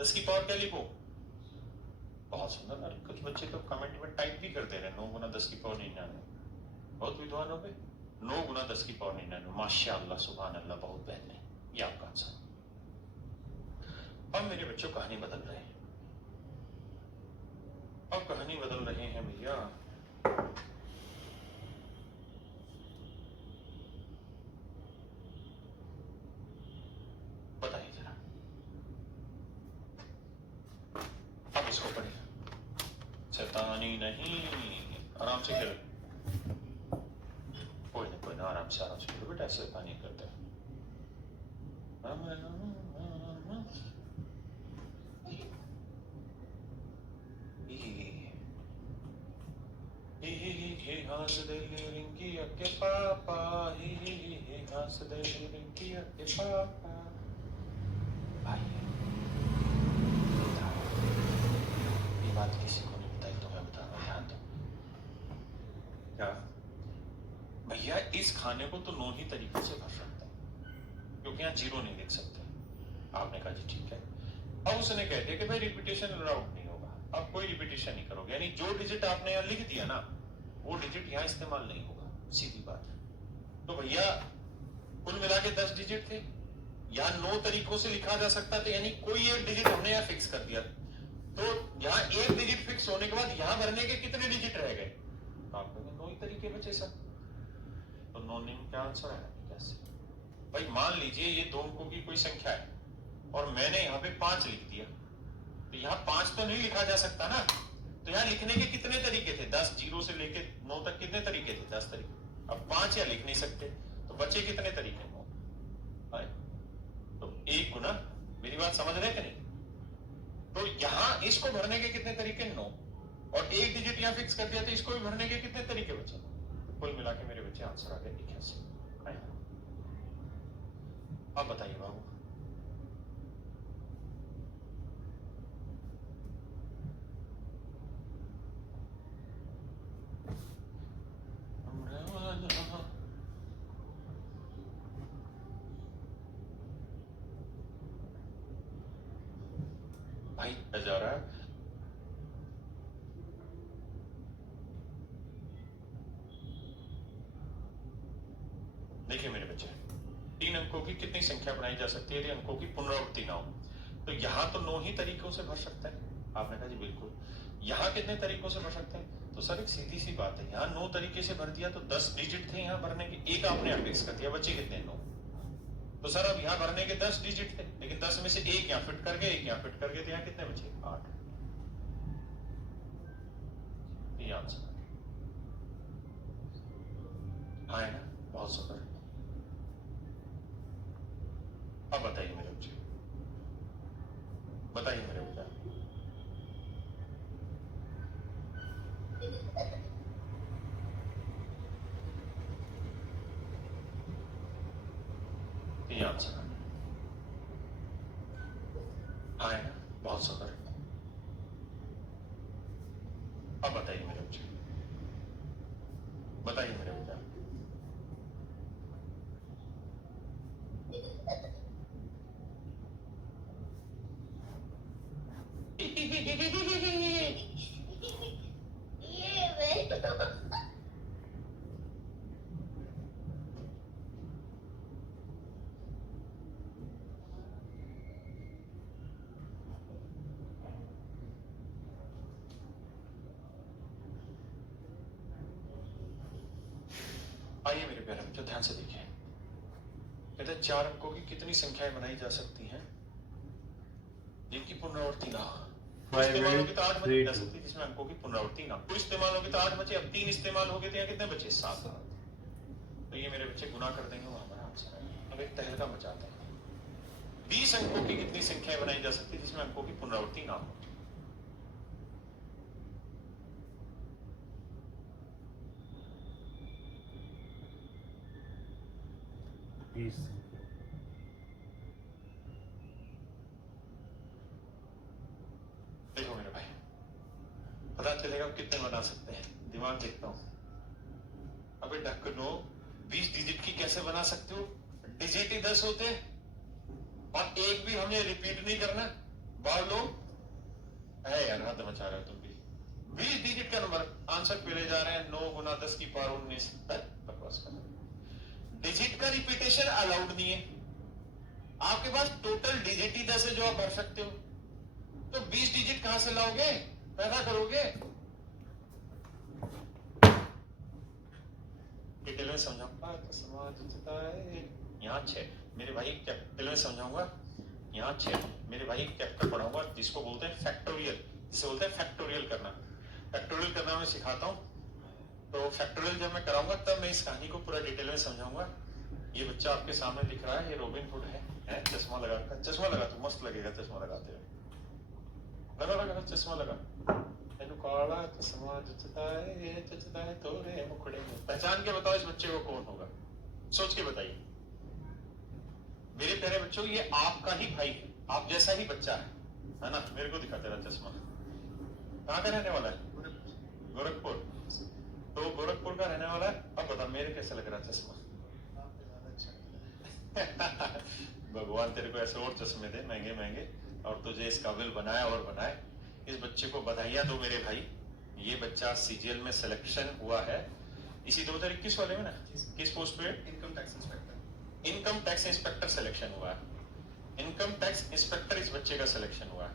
10 की पावर क्या लिखो? बहुत सुंदर। अरे कुछ बच्चे तो कमेंट में टाइप भी कर दे रहे हैं 9 गुना 10 की पावर 99। बहुत विद्वान हो गए। 9 गुना 10 की पावर 99। माशाअल्लाह, सुभान अल्लाह, बहुत बेहतरीन। ये आपका आंसर। अब मेरे बच्चों कहानी बदल रहे हैं। अब कहानी बदल रहे हैं भैया। बताइए जरा, अब इसको पढ़िए। शैतानी नहीं, आराम से खेलो। कोई ना, आराम से खेलो बेटा, ऐसे शैतानी करते हैं। हंस दे रिंकी के पापा, हंस दे रिंकी के पापा। भाई ये बात किसी को नहीं बताई तो मैं बता रहा हूँ, ध्यान दो। क्या भैया, इस खाने को तो 9 ही तरीके से भर सकते हैं, क्योंकि यहाँ 0 नहीं लिख सकते। आपने कहा जी ठीक है। अब उसने कह दिया कि भाई रिपीटेशन अलाउड नहीं होगा, अब कोई रिपीटेशन नहीं करोगे, यानी जो डिजिट आपने यहाँ लिख दिया ना वो डिजिट यहाँ इस्तेमाल नहीं होगा, सीधी बात है। तो भैया कुल मिला के 10 डिजिट थे, यहाँ 9 तरीकों से लिखा जा सकता था, यानी कोई एक डिजिट हमने यहाँ फिक्स कर दिया। तो यहाँ एक डिजिट फिक्स होने के बाद यहाँ भरने के कितने डिजिट रह गए? आप कहेंगे 9 ही तरीके बचे सर। तो 9 नेम क्या आंसर है? कैसे भाई? मान लीजिए ये 2 अंकों की कोई संख्या है और मैंने यहाँ पे 5 लिख दिया, तो यहाँ 5 तो नहीं लिखा जा सकता ना। तो यहाँ लिखने के कितने तरीके थे? 10, 0 से लेके 9 तक कितने तरीके थे? 10 तरीके। अब 5 यहाँ लिख नहीं सकते, तो बचे कितने तरीके? 9। तो 1 गुना, मेरी बात समझ रहे कि नहीं? तो यहाँ इसको भरने के कितने तरीके? 9। और एक डिजिट यहाँ फिक्स कर दिया, तो इसको भी भरने के कितने तरीके बचे? कुल मिला के मेरे बच्चे आंसर आ गए 81। अब बताइए बाबू, भाई जा रहा है। देखिए मेरे बच्चे, 3 अंकों की कितनी संख्या बनाई जा सकती है यदि अंकों की पुनरावृत्ति ना हो? तो यहाँ तो 9 ही तरीकों से भर सकते हैं। आपने कहा जी बिल्कुल। यहाँ कितने तरीकों से भर सकते हैं? तो सर एक सीधी सी बात है, यहाँ 9 तरीके से भर दिया तो 10 डिजिट थे यहाँ भरने के, एक आपने यहाँ फिक्स कर दिया, बचे कितने? 9। तो सर अब यहाँ भरने के 10 डिजिट थे, लेकिन 10 में से एक यहाँ फिट कर गए, एक यहाँ फिट कर गए, तो यहाँ कितने बचे? 8। ये आंसर हाँ है ना? बहुत सुंदर। अब बताइए मेरे बच्चे, बताइए मेरे बच्चे, ये आंसर हाँ है ना? बहुत सुंदर। अब बताइए मेरे बच्चे, बताइए मेरे बच्चे, आइए मेरे प्यारे बच्चों, ध्यान से देखिए। कहते हैं 4 अंकों की कितनी संख्याएं बनाई जा सकती हैं जिनकी पुनरावृत्ति ना हो? इस्तेमाल होगी तो 8 बचे जा सकती, जिसमें अंकों की पुनरावृत्ति ना हो। इस्तेमाल होगी तो 8 बचे, अब 3 इस्तेमाल हो गए, तो यहाँ कितने बचे? 7। तो ये मेरे बच्चे गुना कर देंगे, वो हमारा आंसर है। अब एक तहलका मचाते हैं। 20 अंकों की कितनी संख्याएं बनाई जा सकती है जिसमें अंकों की पुनरावृत्ति ना हो? देखो मेरे भाई, पता चलेगा कितने बना सकते हैं। दिमाग देखता हूं। अबे ढक्कनो 20 डिजिट की कैसे बना सकते हो? डिजिट ही 10 होते हैं और एक भी हमें रिपीट नहीं करना। बाल लो है यार, हद मचा रहे हो तुम भी। 20 डिजिट का नंबर आंसर पे ले जा रहे हैं 9 गुना 10 की पावर 19। बकवास कर। डिजिट का रिपीटेशन अलाउड नहीं है। आपके पास टोटल डिजिट ही 10 है जो आप भर सकते हो, तो 20 डिजिट कहां से लाओगे, पैदा करोगे? डिटेल में समझाऊंगा तो समझता है। यहाँ 6 मेरे भाई कैपिटल में समझाऊंगा। यहाँ 6 मेरे भाई कैपिटल पढ़ाऊंगा, जिसको बोलते हैं फैक्टोरियल, जिसे बोलते हैं फैक्टोरियल करना। फैक्टोरियल करना मैं सिखाता हूँ। तो फैक्टोरियल जब मैं कराऊंगा तब मैं इस कहानी को पूरा डिटेल में समझाऊंगा। ये बच्चा आपके सामने दिख रहा है, ये रॉबिन हुड है। चश्मा लगा, चश्मा लगा तो मस्त लगेगा चश्मा लगाते हुए। लगा लगा चश्मा लगा। काला चश्मा जचता है तोरे मुखड़े में। पहचान के बताओ इस बच्चे को कौन होगा, सोच के बताइए। मेरे प्यारे बच्चों, ये आपका ही भाई है, आप जैसा ही बच्चा है ना? मेरे को दिखा तेरा चश्मा। कहाँ का रहने वाला है? गोरखपुर। तो गोरखपुर का रहने वाला है। अब बता मेरे कैसे लग रहा चश्मा? भगवान तेरे को ऐसे और चश्मे दे महंगे महंगे, और तुझे इस काबिल बनाया और बनाए। इस बच्चे को बधाइयां दो मेरे भाई। ये बच्चा सीजीएल में सिलेक्शन हुआ है इसी 2021 वाले में ना। किस पोस्ट पे? Income tax inspector. Income tax inspector selection हुआ है। इनकम टैक्स इंस्पेक्टर इस बच्चे का सिलेक्शन हुआ है,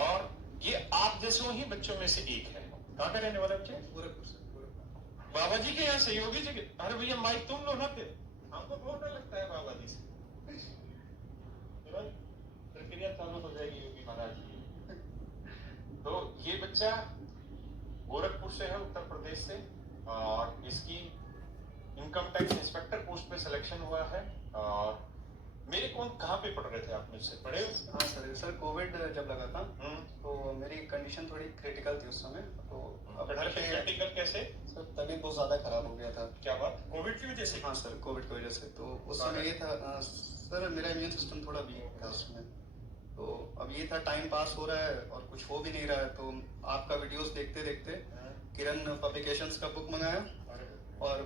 और ये आप जैसे ही बच्चों में से एक है। कहाँ का रहने वाला बच्चे? गोरखपुर से। बाबा जी के यहाँ से, योगी जी के। अरे भैया माइक तुम लो ना, फिर हमको बहुत डर लगता है बाबा जी से। प्रक्रिया चालू हो जाएगी योगी महाराज की। तो ये बच्चा गोरखपुर से है, उत्तर प्रदेश से, और इसकी इनकम टैक्स इंस्पेक्टर पोस्ट पे सिलेक्शन हुआ है। और मेरे कौन कहाँ पे पढ़ रहे थे आप मुझसे? पढ़े? हाँ सर कोविड जब लगा था तो मेरी कंडीशन थोड़ी क्रिटिकल थी उस समय। तो अब घर पे क्रिटिकल कैसे? सर तबीयत बहुत ज्यादा खराब हो गया था। क्या बात? कोविड की वजह से? हाँ सर कोविड की वजह से। तो उस समय ये था सर, मेरा इम्यून सिस्टम थोड़ा वीक था उसमें। तो अब ये था टाइम पास हो रहा है और कुछ हो भी नहीं रहा है। तो आपका वीडियोस देखते देखते किरण पब्लिकेशंस का बुक मंगाया और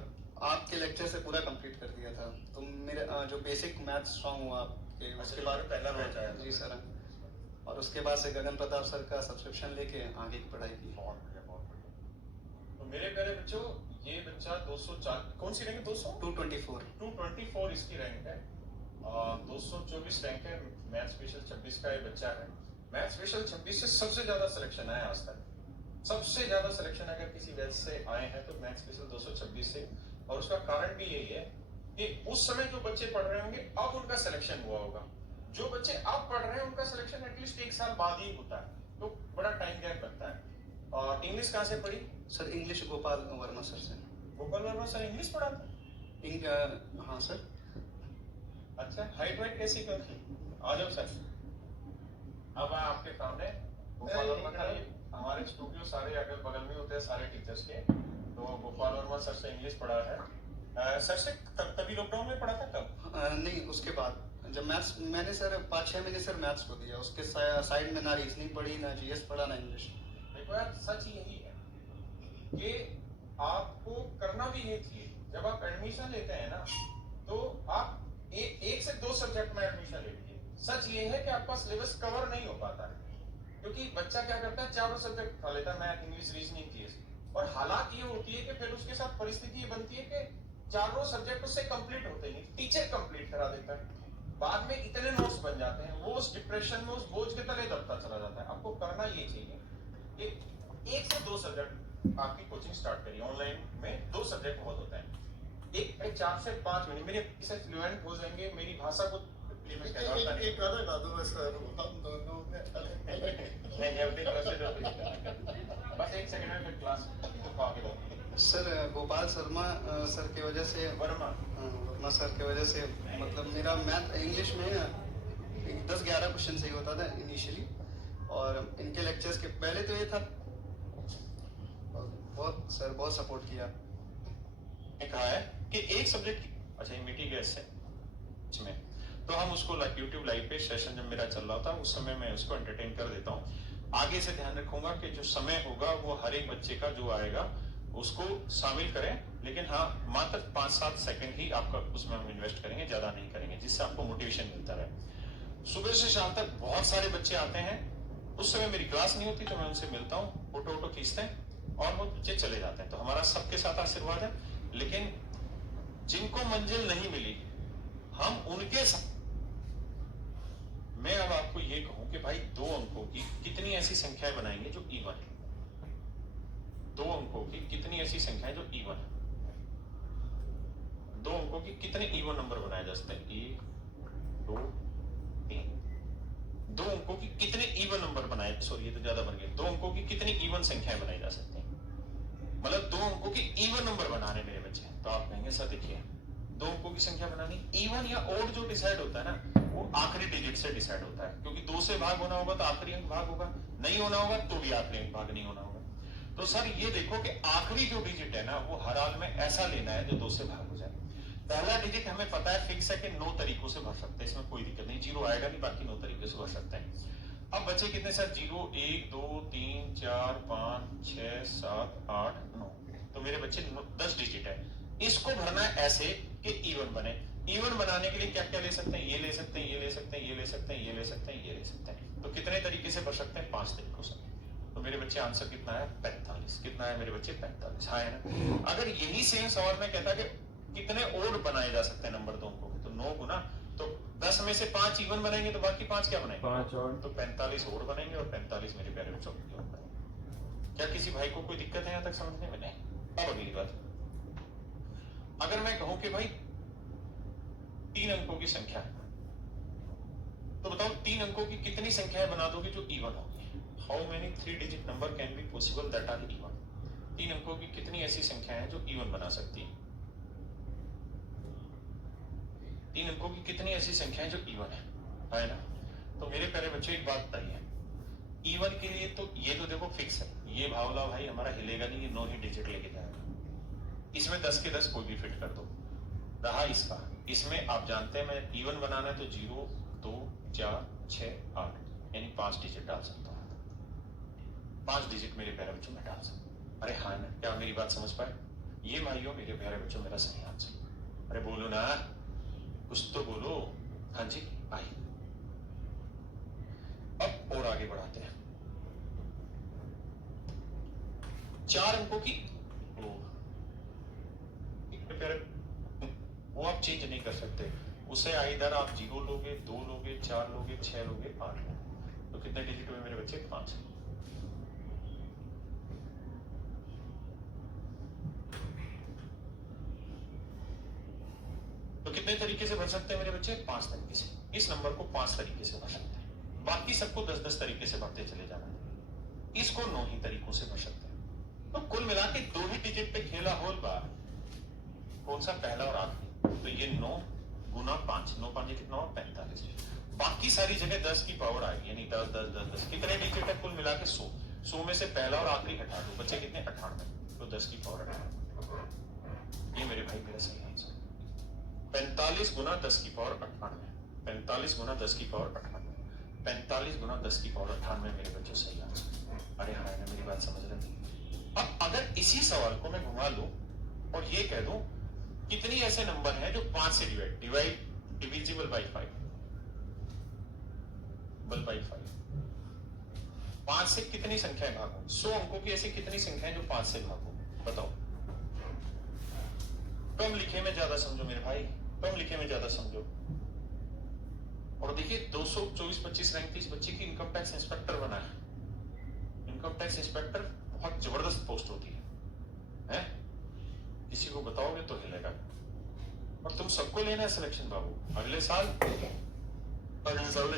आपके लेक्चर से पूरा कंप्लीट कर दिया था। तो मेरे जो बेसिक मैथ स्ट्रांग हुआ आपके, उसके बाद पहला बैच आया था। जी सर। और उसके बाद से गगन प्रताप सर का सब्सक्रिप्शन लेके आगे की पढ़ाई की। बहुत बढ़िया, बहुत बढ़िया। तो मेरे प्यारे बच्चों, ये बच्चा 204 कौन सी रैंक? 224 इसकी रैंक है। 224 रैंक है। मैथ स्पेशल 26 का ये बच्चा है। मैथ स्पेशल 26 से सबसे ज्यादा सिलेक्शन आया आज तक। सबसे ज्यादा सिलेक्शन अगर किसी बैच से आए हैं तो मैथ स्पेशल 226 से। और उसका कारण भी यही है कि उस समय जो बच्चे पढ़ रहे होंगे अब उनका सिलेक्शन हुआ होगा। जो बच्चे अब पढ़ रहे हैं उनका सिलेक्शन एटलीस्ट 1 साल बाद ही होता है, तो बड़ा टाइम गैप लगता है। और इंग्लिश कहाँ से पढ़ी? Sir English Gopal Verma sir से। गोपाल वर्मा सर इंग्लिश पढ़ाते? हाँ सर। अच्छा, हाइट वाइट कैसी कर? आ जाओ सर। अब आपके सामने गोपाल वर्मा सर, हमारे स्टूडियो सारे अगल बगल में होते हैं सारे टीचर्स के। तो गोपाल वर्मा सर से इंग्लिश पढ़ा है। सर से तभी लॉकडाउन में पढ़ा था कब? नहीं, उसके बाद जब मैथ्स मैंने सर 5-6 महीने सर मैथ्स को दिया। उसके साइड में ना रीजनिंग पढ़ी, ना जीएस पढ़ा, ना इंग्लिश। देखो यार, सच यही है कि आपको करना भी ये चाहिए। जब आप एडमिशन लेते हैं ना तो आप एक से 2 सब्जेक्ट में एडमिशन ले लीजिए। सच ये है कि आपका सिलेबस कवर नहीं हो पाता है, क्योंकि बच्चा क्या करता है, चारों सब्जेक्ट उठा लेता है, मैथ, इंग्लिश, रीजनिंग, जीएस। और हालात ये होती है कि फिर उसके साथ परिस्थिति ये बनती है कि चारों सब्जेक्ट उससे कंप्लीट होते नहीं, टीचर कंप्लीट करा देता है। बाद में इतने नोट्स बन जाते हैं, वो उस डिप्रेशन में, उस बोझ के तले दबता चला जाता है। आपको करना ये चाहिए कि 1 से 2 सब्जेक्ट आपकी कोचिंग स्टार्ट करिए। ऑनलाइन में 2 सब्जेक्ट बहुत होते हैं। 4 से 5 महीने मेरे इससे फ्लुएंट हो जाएंगे, मेरी भाषा को एक गाना गा दो बस, हम दोनों बस 1 सेकंड में फिर class sir Gopal Sharma sir की वजह से, वर्मा सर की वजह से मतलब मेरा मैथ इंग्लिश में 10-11 क्वेश्चन सही होता था इनिशियली। और इनके लेक्चर्स के पहले तो ये था, बहुत सपोर्ट किया। कहा है कि एक सब्जेक्ट, अच्छा ये मिट्टी गैस है इसमें, तो हम उसको यूट्यूब लाइव पे सेशन जब मेरा चल रहा था उस समय मैं उसको एंटरटेन कर देता हूँ। आगे से ध्यान रखूंगा कि जो समय होगा वो हर एक बच्चे का जो आएगा उसको शामिल करें, लेकिन हाँ मात्र 5-7 सेकंड ही आपका उसमें हम इन्वेस्ट करेंगे, ज्यादा नहीं करेंगे, जिससे आपको मोटिवेशन मिलता रहे। सुबह से शाम तक बहुत सारे बच्चे आते हैं, उस समय मेरी क्लास नहीं होती तो मैं उनसे मिलता हूँ, फोटो वोटो खींचते हैं और वो बच्चे चले जाते हैं। तो हमारा सबके साथ आशीर्वाद है, लेकिन जिनको मंजिल नहीं मिली हम उनके साथ। मैं अब आपको ये कहूं कि भाई 2 अंकों की कितनी ऐसी संख्याएं बनाएंगे जो इवन है। 2 अंकों की कितनी ऐसी संख्याएं जो इवन है। 2 अंकों की कितने इवन नंबर बनाए जा सकते हैं? 1 2 3। 2 अंकों की कितने इवन नंबर बनाए, सॉरी ये तो ज्यादा बन गए। 2 अंकों की कितनी इवन संख्याएं बनाई जा सकती हैं? मतलब 2 अंकों की इवन नंबर बनाने मेरे बच्चे। तो आप कहेंगे सर देखिए 2 अंकों की संख्या बनानी, इवन या ओड जो डिसाइड होता है ना, वो आखिरी डिजिट से डिसाइड होता है, क्योंकि 2 से भाग होना होगा तो आखिरी अंक भाग होगा, नहीं होना होगा तो भी आखिरी अंक भाग नहीं होना होगा। तो सर ये देखो कि आखिरी जो डिजिट है ना, वो हर हाल में ऐसा लेना है जो 2 से भाग हो जाए। पहला डिजिट हमें पता है फिक्स है कि 9 तरीकों से भर सकते हैं, इसमें कोई दिक्कत नहीं, 0 आएगा नहीं, बाकी 9 तरीके से भर सकते हैं। अब बचे कितने सर? 0 1 2 3 4 5 6 7 8 9। तो मेरे बच्चे 10 डिजिट है। इसको भरना है ऐसे कि इवन बने। इवन बनाने के लिए क्या क्या ले सकते हैं? ये ले सकते हैं, ये ले सकते हैं, ये ले सकते हैं, ये ले सकते हैं, ये ले सकते हैं। तो कितने तरीके से भर सकते हैं? 5 तरीकों से। तो मेरे बच्चे आंसर कितना है? 45। कितना है मेरे बच्चे? 45। हाँ है ना? अगर यही सेम सवाल में कहता कि कितने ओड बनाए जा सकते हैं नंबर 2 अंकों के, तो 9 गुना, तो 10 में से 5 इवन बनेंगे, तो बाकी 5 क्या बनेंगे? 5 और तो 45 और बनेंगे, और 45 मेरे प्यारे बच्चों को बनेंगे। क्या किसी भाई को कोई दिक्कत है यहाँ तक समझने में? नहीं। अब अगली बात, अगर मैं कहूं कि भाई 3 अंकों की संख्या है, तो बताओ 3 अंकों की कितनी संख्याएं बना दोगे जो इवन होगी? How many 3 digit number can be possible that are even? 3 अंकों की कितनी ऐसी संख्याएं हैं जो इवन बना सकती है? 3 अंकों की कितनी ऐसी संख्याएं जो इवन है ना? तो मेरे प्यारे बच्चों एक बात बताइए, इवन के लिए तो ये तो देखो फिक्स है, ये भावला भाई हमारा हिलेगा नहीं, ये 9 ही डिजिट लेके जाएगा। इसमें 10 के 10 कोई भी फिट कर दो। रहा इसका, इसमें आप जानते हैं मैं इवन बनाना है तो 0 2 4 6 8 यानी 5 डिजिट डाल सकता हूँ। 5 डिजिट मेरे प्यारे बच्चों में डाल सकता हूँ। अरे हाँ ना, क्या मेरी बात समझ पाए? ये भाइयों मेरे प्यारे बच्चों मेरा सही आंसर। अरे बोलो ना, कुछ तो बोलो। हाँ जी आइए, अब और आगे बढ़ाते हैं। 4 अंकों की वो आप चेंज नहीं कर सकते, उसे इधर आप 0 लोगे, 2 लोगे, 4 लोगे, 6 लोगे, 8 लोगे। तो कितने डिजिट हुए मेरे बच्चे? 5। तो कितने तरीके से भर सकते हैं मेरे बच्चे? 5 तरीके से। इस नंबर को 5 तरीके से भर सकते हैं, बाकी सबको 10-10 तरीके से भरते चले जाना। इसको 9 ही तरीकों से भर सकते हैं। तो कुल मिला के 2 ही डिजिट पे खेला होल बार, कौन सा? पहला और आखिरी। तो ये 9 गुना 5, 9 5 कितना हो? 45। बाकी सारी जगह 10 की पावर आएगी, यानी 10 10 10 10। कितने डिजिट है कुल मिला के? 100। 100 में से पहला और आखिरी हटा दो, बच्चे कितने? 98। तो 10 की पावर 98। ये मेरे भाई मेरा सही आंसर। 45 गुना 10 की पावर 98। 45 गुना 10 की पावर 98। 45 गुना 10 की पावर 98 मेरे बच्चों सही आंसर। अरे हाँ ना, मेरी बात समझ रहे हैं? अब अगर इसी सवाल को मैं घुमा लूं और ये कह दूं कितनी ऐसे नंबर हैं जो 5 से डिविजिबल बाई 5, 5 से कितनी संख्याएं भागो? 100 अंकों की ऐसी कितनी संख्याएं जो 5 से भागो? बताओ। कम लिखे में ज्यादा समझो मेरे भाई, कम लिखे में ज्यादा समझो। और देखिए 224 25 रैंक की इस बच्ची की इनकम टैक्स इंस्पेक्टर बना है। इनकम टैक्स इंस्पेक्टर बहुत जबरदस्त पोस्ट होती है? किसी को बताओगे तो हिलेगा। और तुम सबको लेना है सिलेक्शन बाबू, अगले साल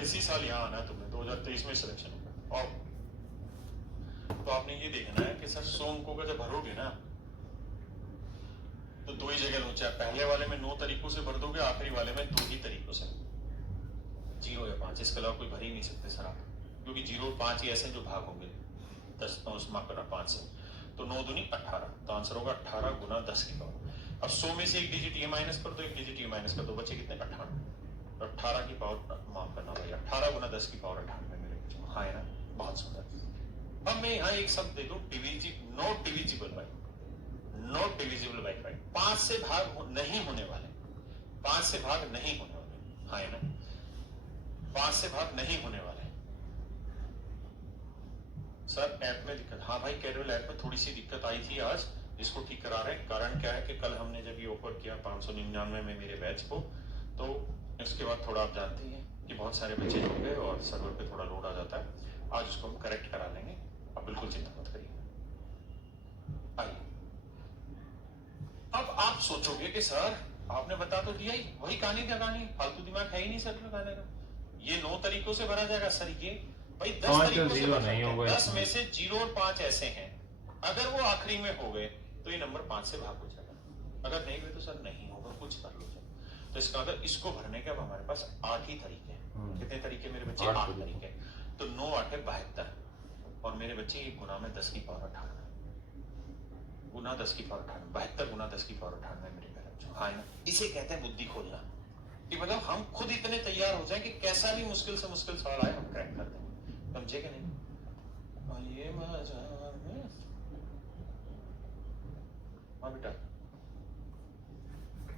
इसी साल यहाँ आना है तुम्हें, 2023 में सिलेक्शन होगा। और तो आपने ये देखना है कि सर 100 अंकों का जब भरोगे ना, तो 2 ही जगह लो, चाहे पहले वाले में 9 तरीकों से भर दोगे, आखिरी वाले में 2 ही तरीकों से, 0 या 5। इसके अलावा कोई भर ही नहीं सकते सर आप, क्योंकि 0 और 5 ही ऐसे जो भाग होंगे 10 माफ करना 5 से। तो 9 दूनी 18, तो आंसर होगा 18 गुना 10 की पावर। अब 100 में से एक डिजिट ये माइनस कर दो, एक डिजिट ये माइनस कर दो, बच्चे कितने? 18। तो 18 की पावर माफ करना भाई, 18 गुना 10 की पावर 98 मेरे बच्चों। हाँ है ना, बहुत सुंदर। अब मैं यहाँ एक शब्द दे दूं, not divisible by. Not divisible by 5। 5 से भाग नहीं होने वाले, 5 से भाग नहीं होने वाले, हाँ है ना, 5 से भाग नहीं होने वाले। सर ऐप में दिक्कत, हाँ भाई कैरवेल ऐप में थोड़ी सी दिक्कत आई थी आज, इसको ठीक करा रहे हैं। कारण क्या है कि कल हमने जब ये ऑफर किया 599 में मेरे बैच को, तो इसके बाद थोड़ा आप जानते हैं कि बहुत सारे बच्चे जुड़ गए और सर्वर पे थोड़ा लोड आ जाता है। आज उसको हम करेक्ट करा लेंगे, आप बिल्कुल चिंता मत करिए। आइए, अब आप सोचोगे कि सर आपने बता तो दिया ही, वही कहानी का कहानी, फालतू दिमाग है ही नहीं सर लगाने का। ये 9 तरीकों से भरा जाएगा सर, ये भाई 10 तरीकों से भर सकते हैं। 10 में से 0 और 5 ऐसे हैं, अगर वो आखिरी में हो गए तो ये नंबर 5 से भाग हो जाएगा, अगर नहीं हुए तो सर नहीं होगा, कुछ कर लो सर। तो इसका मतलब इसको भरने के अब हमारे पास 8 ही तरीके हैं। कितने तरीके मेरे बच्चे? 8 तरीके। तो 9 8 है 72, और मेरे बच्चे एक गुना में 10 की पावर 98, गुना 10 की पावर 98, 72 गुना 10 की पावर 98 मेरे बच्चों, हाँ ना। इसे कहते हैं बुद्धि खोलना, कि मतलब हम खुद इतने तैयार हो जाए कि कैसा भी मुश्किल से मुश्किल सवाल आए हम क्रैक कर देंगे, समझे कि नहीं? ये हाँ बेटा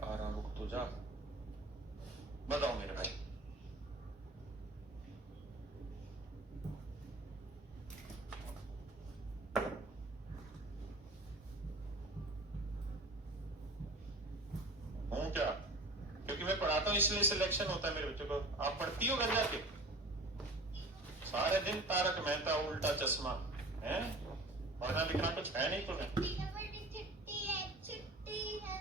आ रहा, रुक तो जा, बताओ मेरे भाई। हूँ क्या? क्योंकि मैं पढ़ाता हूँ इसलिए सिलेक्शन होता है मेरे बच्चों को। आप पढ़ती हो घर जाके सारे दिन तारक मेहता उल्टा चश्मा है, पढ़ना लिखना कुछ है नहीं तुम्हें?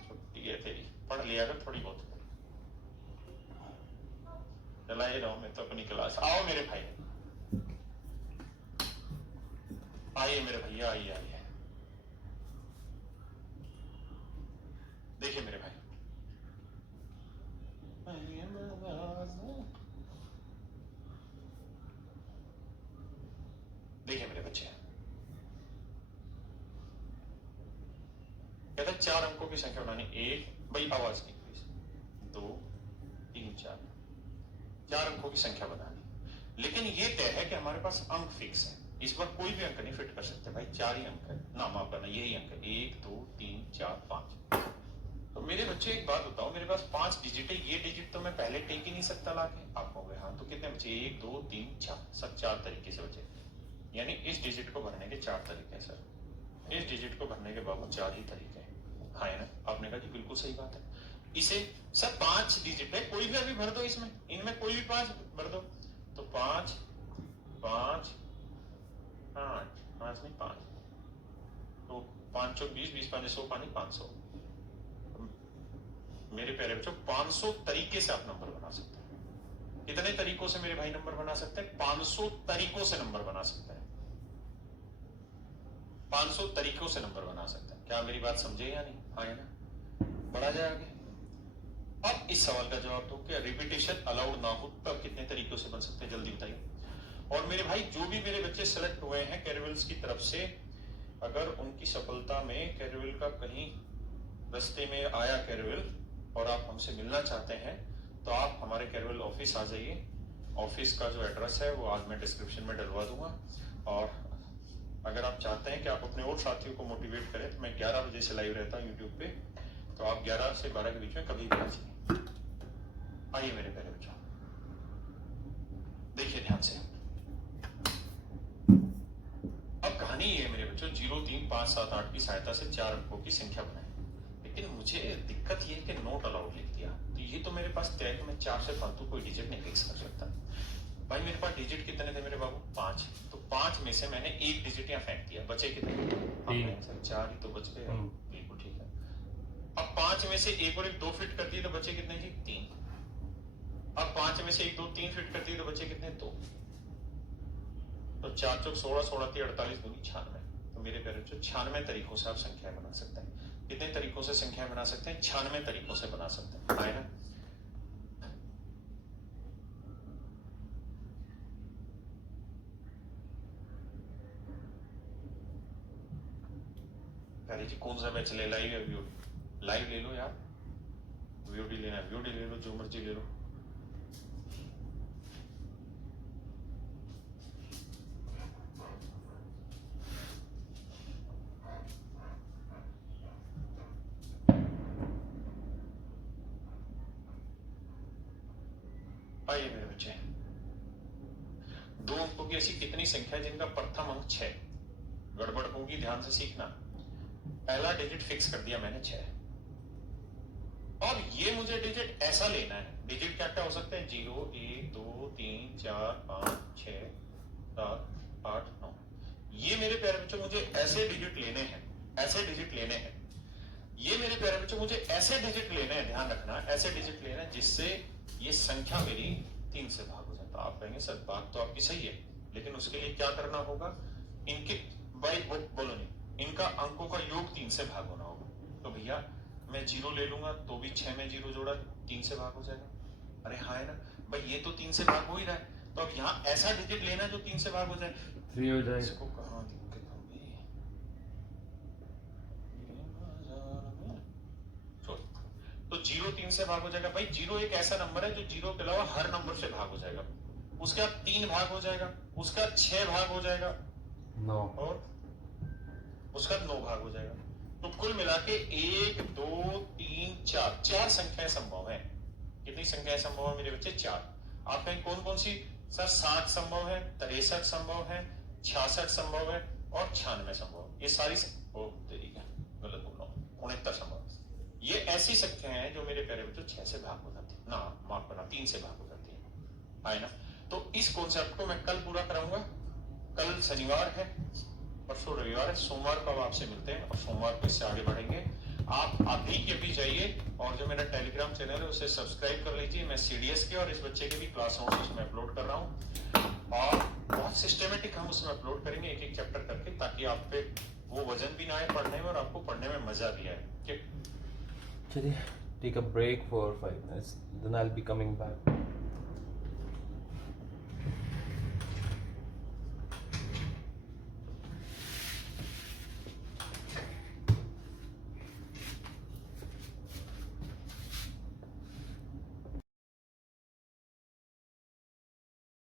छुट्टी है तेरी, पढ़ लिया कर थोड़ी बहुत। चला ही रहा मैं तो अपनी क्लास। आओ मेरे भाई, आइए मेरे भैया, आइए आइए। देखिए मेरे भाई, देखिए मेरे बच्चे, कहते हैं 4 अंकों की संख्या बनानी। 1 भाई आवाज की प्लीज, 2 3 4 अंकों की संख्या बनानी। लेकिन ये तय है कि हमारे पास अंक फिक्स है, इस बार कोई भी अंक नहीं फिट कर सकते भाई, 4 ही अंक है ना, माफ करना यही अंक है, 1 2 3 4 5। तो मेरे बच्चे एक बात बताओ, मेरे पास 5 डिजिट है, ये डिजिट तो मैं पहले टेक ही नहीं सकता लाके। आप कहोगे हाँ, तो कितने बचे? 1 2 3 4, सब 4 तरीके से बचे, यानी इस डिजिट को भरने के 4 तरीके हैं सर, इस डिजिट को भरने के बाबू 4 ही तरीके हैं, हाँ है ना? आपने कहा जी बिल्कुल सही बात है। इसे सर 5 डिजिट है, कोई भी अभी भर दो इसमें, इनमें कोई भी 5 भर दो, तो 5 5 8 5 नहीं 5, तो 5 चौक 20, 20 5 100, 500। मेरे प्यारे बच्चों 500 तरीके से आप नंबर बना सकते हैं। कितने तरीकों से मेरे भाई नंबर बना सकते हैं? 500 तरीकों से नंबर बना सकते हैं, 500 तरीकों से नंबर बना सकते हैं। क्या मेरी बात समझे या नहीं? हाँ है ना? बढ़ा जाए आगे। अब इस सवाल का जवाब दो कि रिपीटेशन अलाउड ना हो तब कितने तरीकों से बन सकते हैं, जल्दी बताइए। और मेरे भाई जो भी मेरे बच्चे सेलेक्ट हुए हैं कैरवेल्स की तरफ से, अगर उनकी सफलता में कैरवेल का कहीं रास्ते में आया कैरवेल और आप हमसे मिलना चाहते हैं, तो आप हमारे कैरवेल ऑफिस आ जाइए। ऑफिस का जो एड्रेस है वो आज मैं डिस्क्रिप्शन में डलवा दूंगा। और अगर आप चाहते हैं कि आप अपने और साथियों को मोटिवेट करें, तो मैं 11 बजे से लाइव रहता हूँ यूट्यूब पे, तो आप 11 से 12 के बीच में कभी भी आ जाइए। आइए मेरे प्यारे बच्चों, देखिए ध्यान से। अब कहानी ये है मेरे बच्चों, 0 3 5 7 8 की सहायता से 4 अंकों की संख्या बनाए। लेकिन मुझे दिक्कत ये है कि नॉट अलाउड लिख दिया, तो ये तो मेरे पास तय है कि मैं 4 से फालतू कोई डिजिट नहीं फिक्स कर सकता। भाई मेरे पास डिजिट कितने थे मेरे बाबू? 5, तो 5 में से मैंने एक डिजिट यहाँ फेंक दिया, बचे कितने? 3, 4 ही तो बच गए। बिल्कुल ठीक है। अब 5 में से एक और एक 2 फिट कर दिए तो बचे कितने जी? 3। अब 5 में से 1 2 3 फिट कर दिए तो बचे कितने? 2। तो 4 चौक 16, 16 3 48 दूनी 96। तो मेरे प्यारे बच्चों 96 तरीकों से आप संख्या बना सकते हैं। कितने तरीकों से संख्या बना सकते हैं? 96 तरीकों से बना सकते हैं, है ना? प्यारे जी कौन सा बैच ले? लाइव या वीओडी? लाइव ले लो यार, वीओडी लेना है वीओडी ले लो, जो मर्जी ले लो। आइए मेरे बच्चे, दो अंकों की ऐसी कितनी संख्या है जिनका प्रथम अंक 6? गड़बड़ होगी, ध्यान से सीखना। पहला डिजिट फिक्स कर दिया मैंने 6, और ये मुझे डिजिट ऐसा लेना है। डिजिट क्या क्या हो सकते हैं? 0, 1, 2, 3, 4, 5, 6, 7, 8, 9। ये मेरे प्यारे बच्चों मुझे ऐसे डिजिट लेने हैं, ऐसे डिजिट लेने हैं। ये मेरे प्यारे बच्चों मुझे ऐसे डिजिट लेने हैं, ध्यान रखना, ऐसे डिजिट लेना है जिससे ये संख्या मेरी 3 से भाग हो जाए। तो आप कहेंगे सर बात तो आपकी सही है, लेकिन उसके लिए क्या करना होगा? इनके बोलो नहीं, इनका अंकों का योग 3 से भाग होना होगा। तो भैया मैं 0 ले लूंगा तो भी 6 में 0 जोड़ा 3 से भाग हो जाएगा। अरे हाँ है ना भाई, ये तो 3 से भाग हो ही रहा है, तो अब यहाँ ऐसा डिजिट लेना जो 3 से भाग हो जाए। 3 हो जाएगा। इसको कहाँ दिक्कत होगी? तो 0 3 से भाग हो जाएगा। भाई 0 एक ऐसा नंबर है जो 0 के अलावा हर नंबर से भाग हो जाएगा। उसका 3 भाग हो जाएगा, उसका 6 भाग हो जाएगा, 9 और उसका 9 भाग हो जाएगा। तो कुल मिला के 1 2 3 4 4 संख्याएं संभव है। कितनी संख्याएं संभव है मेरे बच्चे? 4। आप कहें कौन कौन सी? सर 60 संभव है, 63 संभव है, 66 संभव है, और 96 संभव है। ये सारी गलत बोल रहा हूं, 69 संभव। ये ऐसी संख्याएं हैं जो मेरे प्यारे बच्चों 6 से भाग हो जाती है ना, माफ करना 3 से भाग हो जाती है, आए ना। तो इस कॉन्सेप्ट को मैं कल पूरा कराऊंगा। कल शनिवार है, परसों रविवार है, सोमवार को अब आपसे मिलते हैं और सोमवार को इससे आगे बढ़ेंगे। आप अभी के भी जाइए और जो मेरा टेलीग्राम चैनल है उसे सब्सक्राइब कर लीजिए। मैं सीडीएस के और इस बच्चे के भी क्लास नोट्स उसमें अपलोड कर रहा हूँ, और बहुत सिस्टमेटिक हम उसमें अपलोड करेंगे एक एक चैप्टर करके, ताकि आप पे वो वजन भी ना आए पढ़ने में और आपको पढ़ने में मजा भी आए। ठीक, चलिए, take a break for 5 minutes, then I'll be coming back.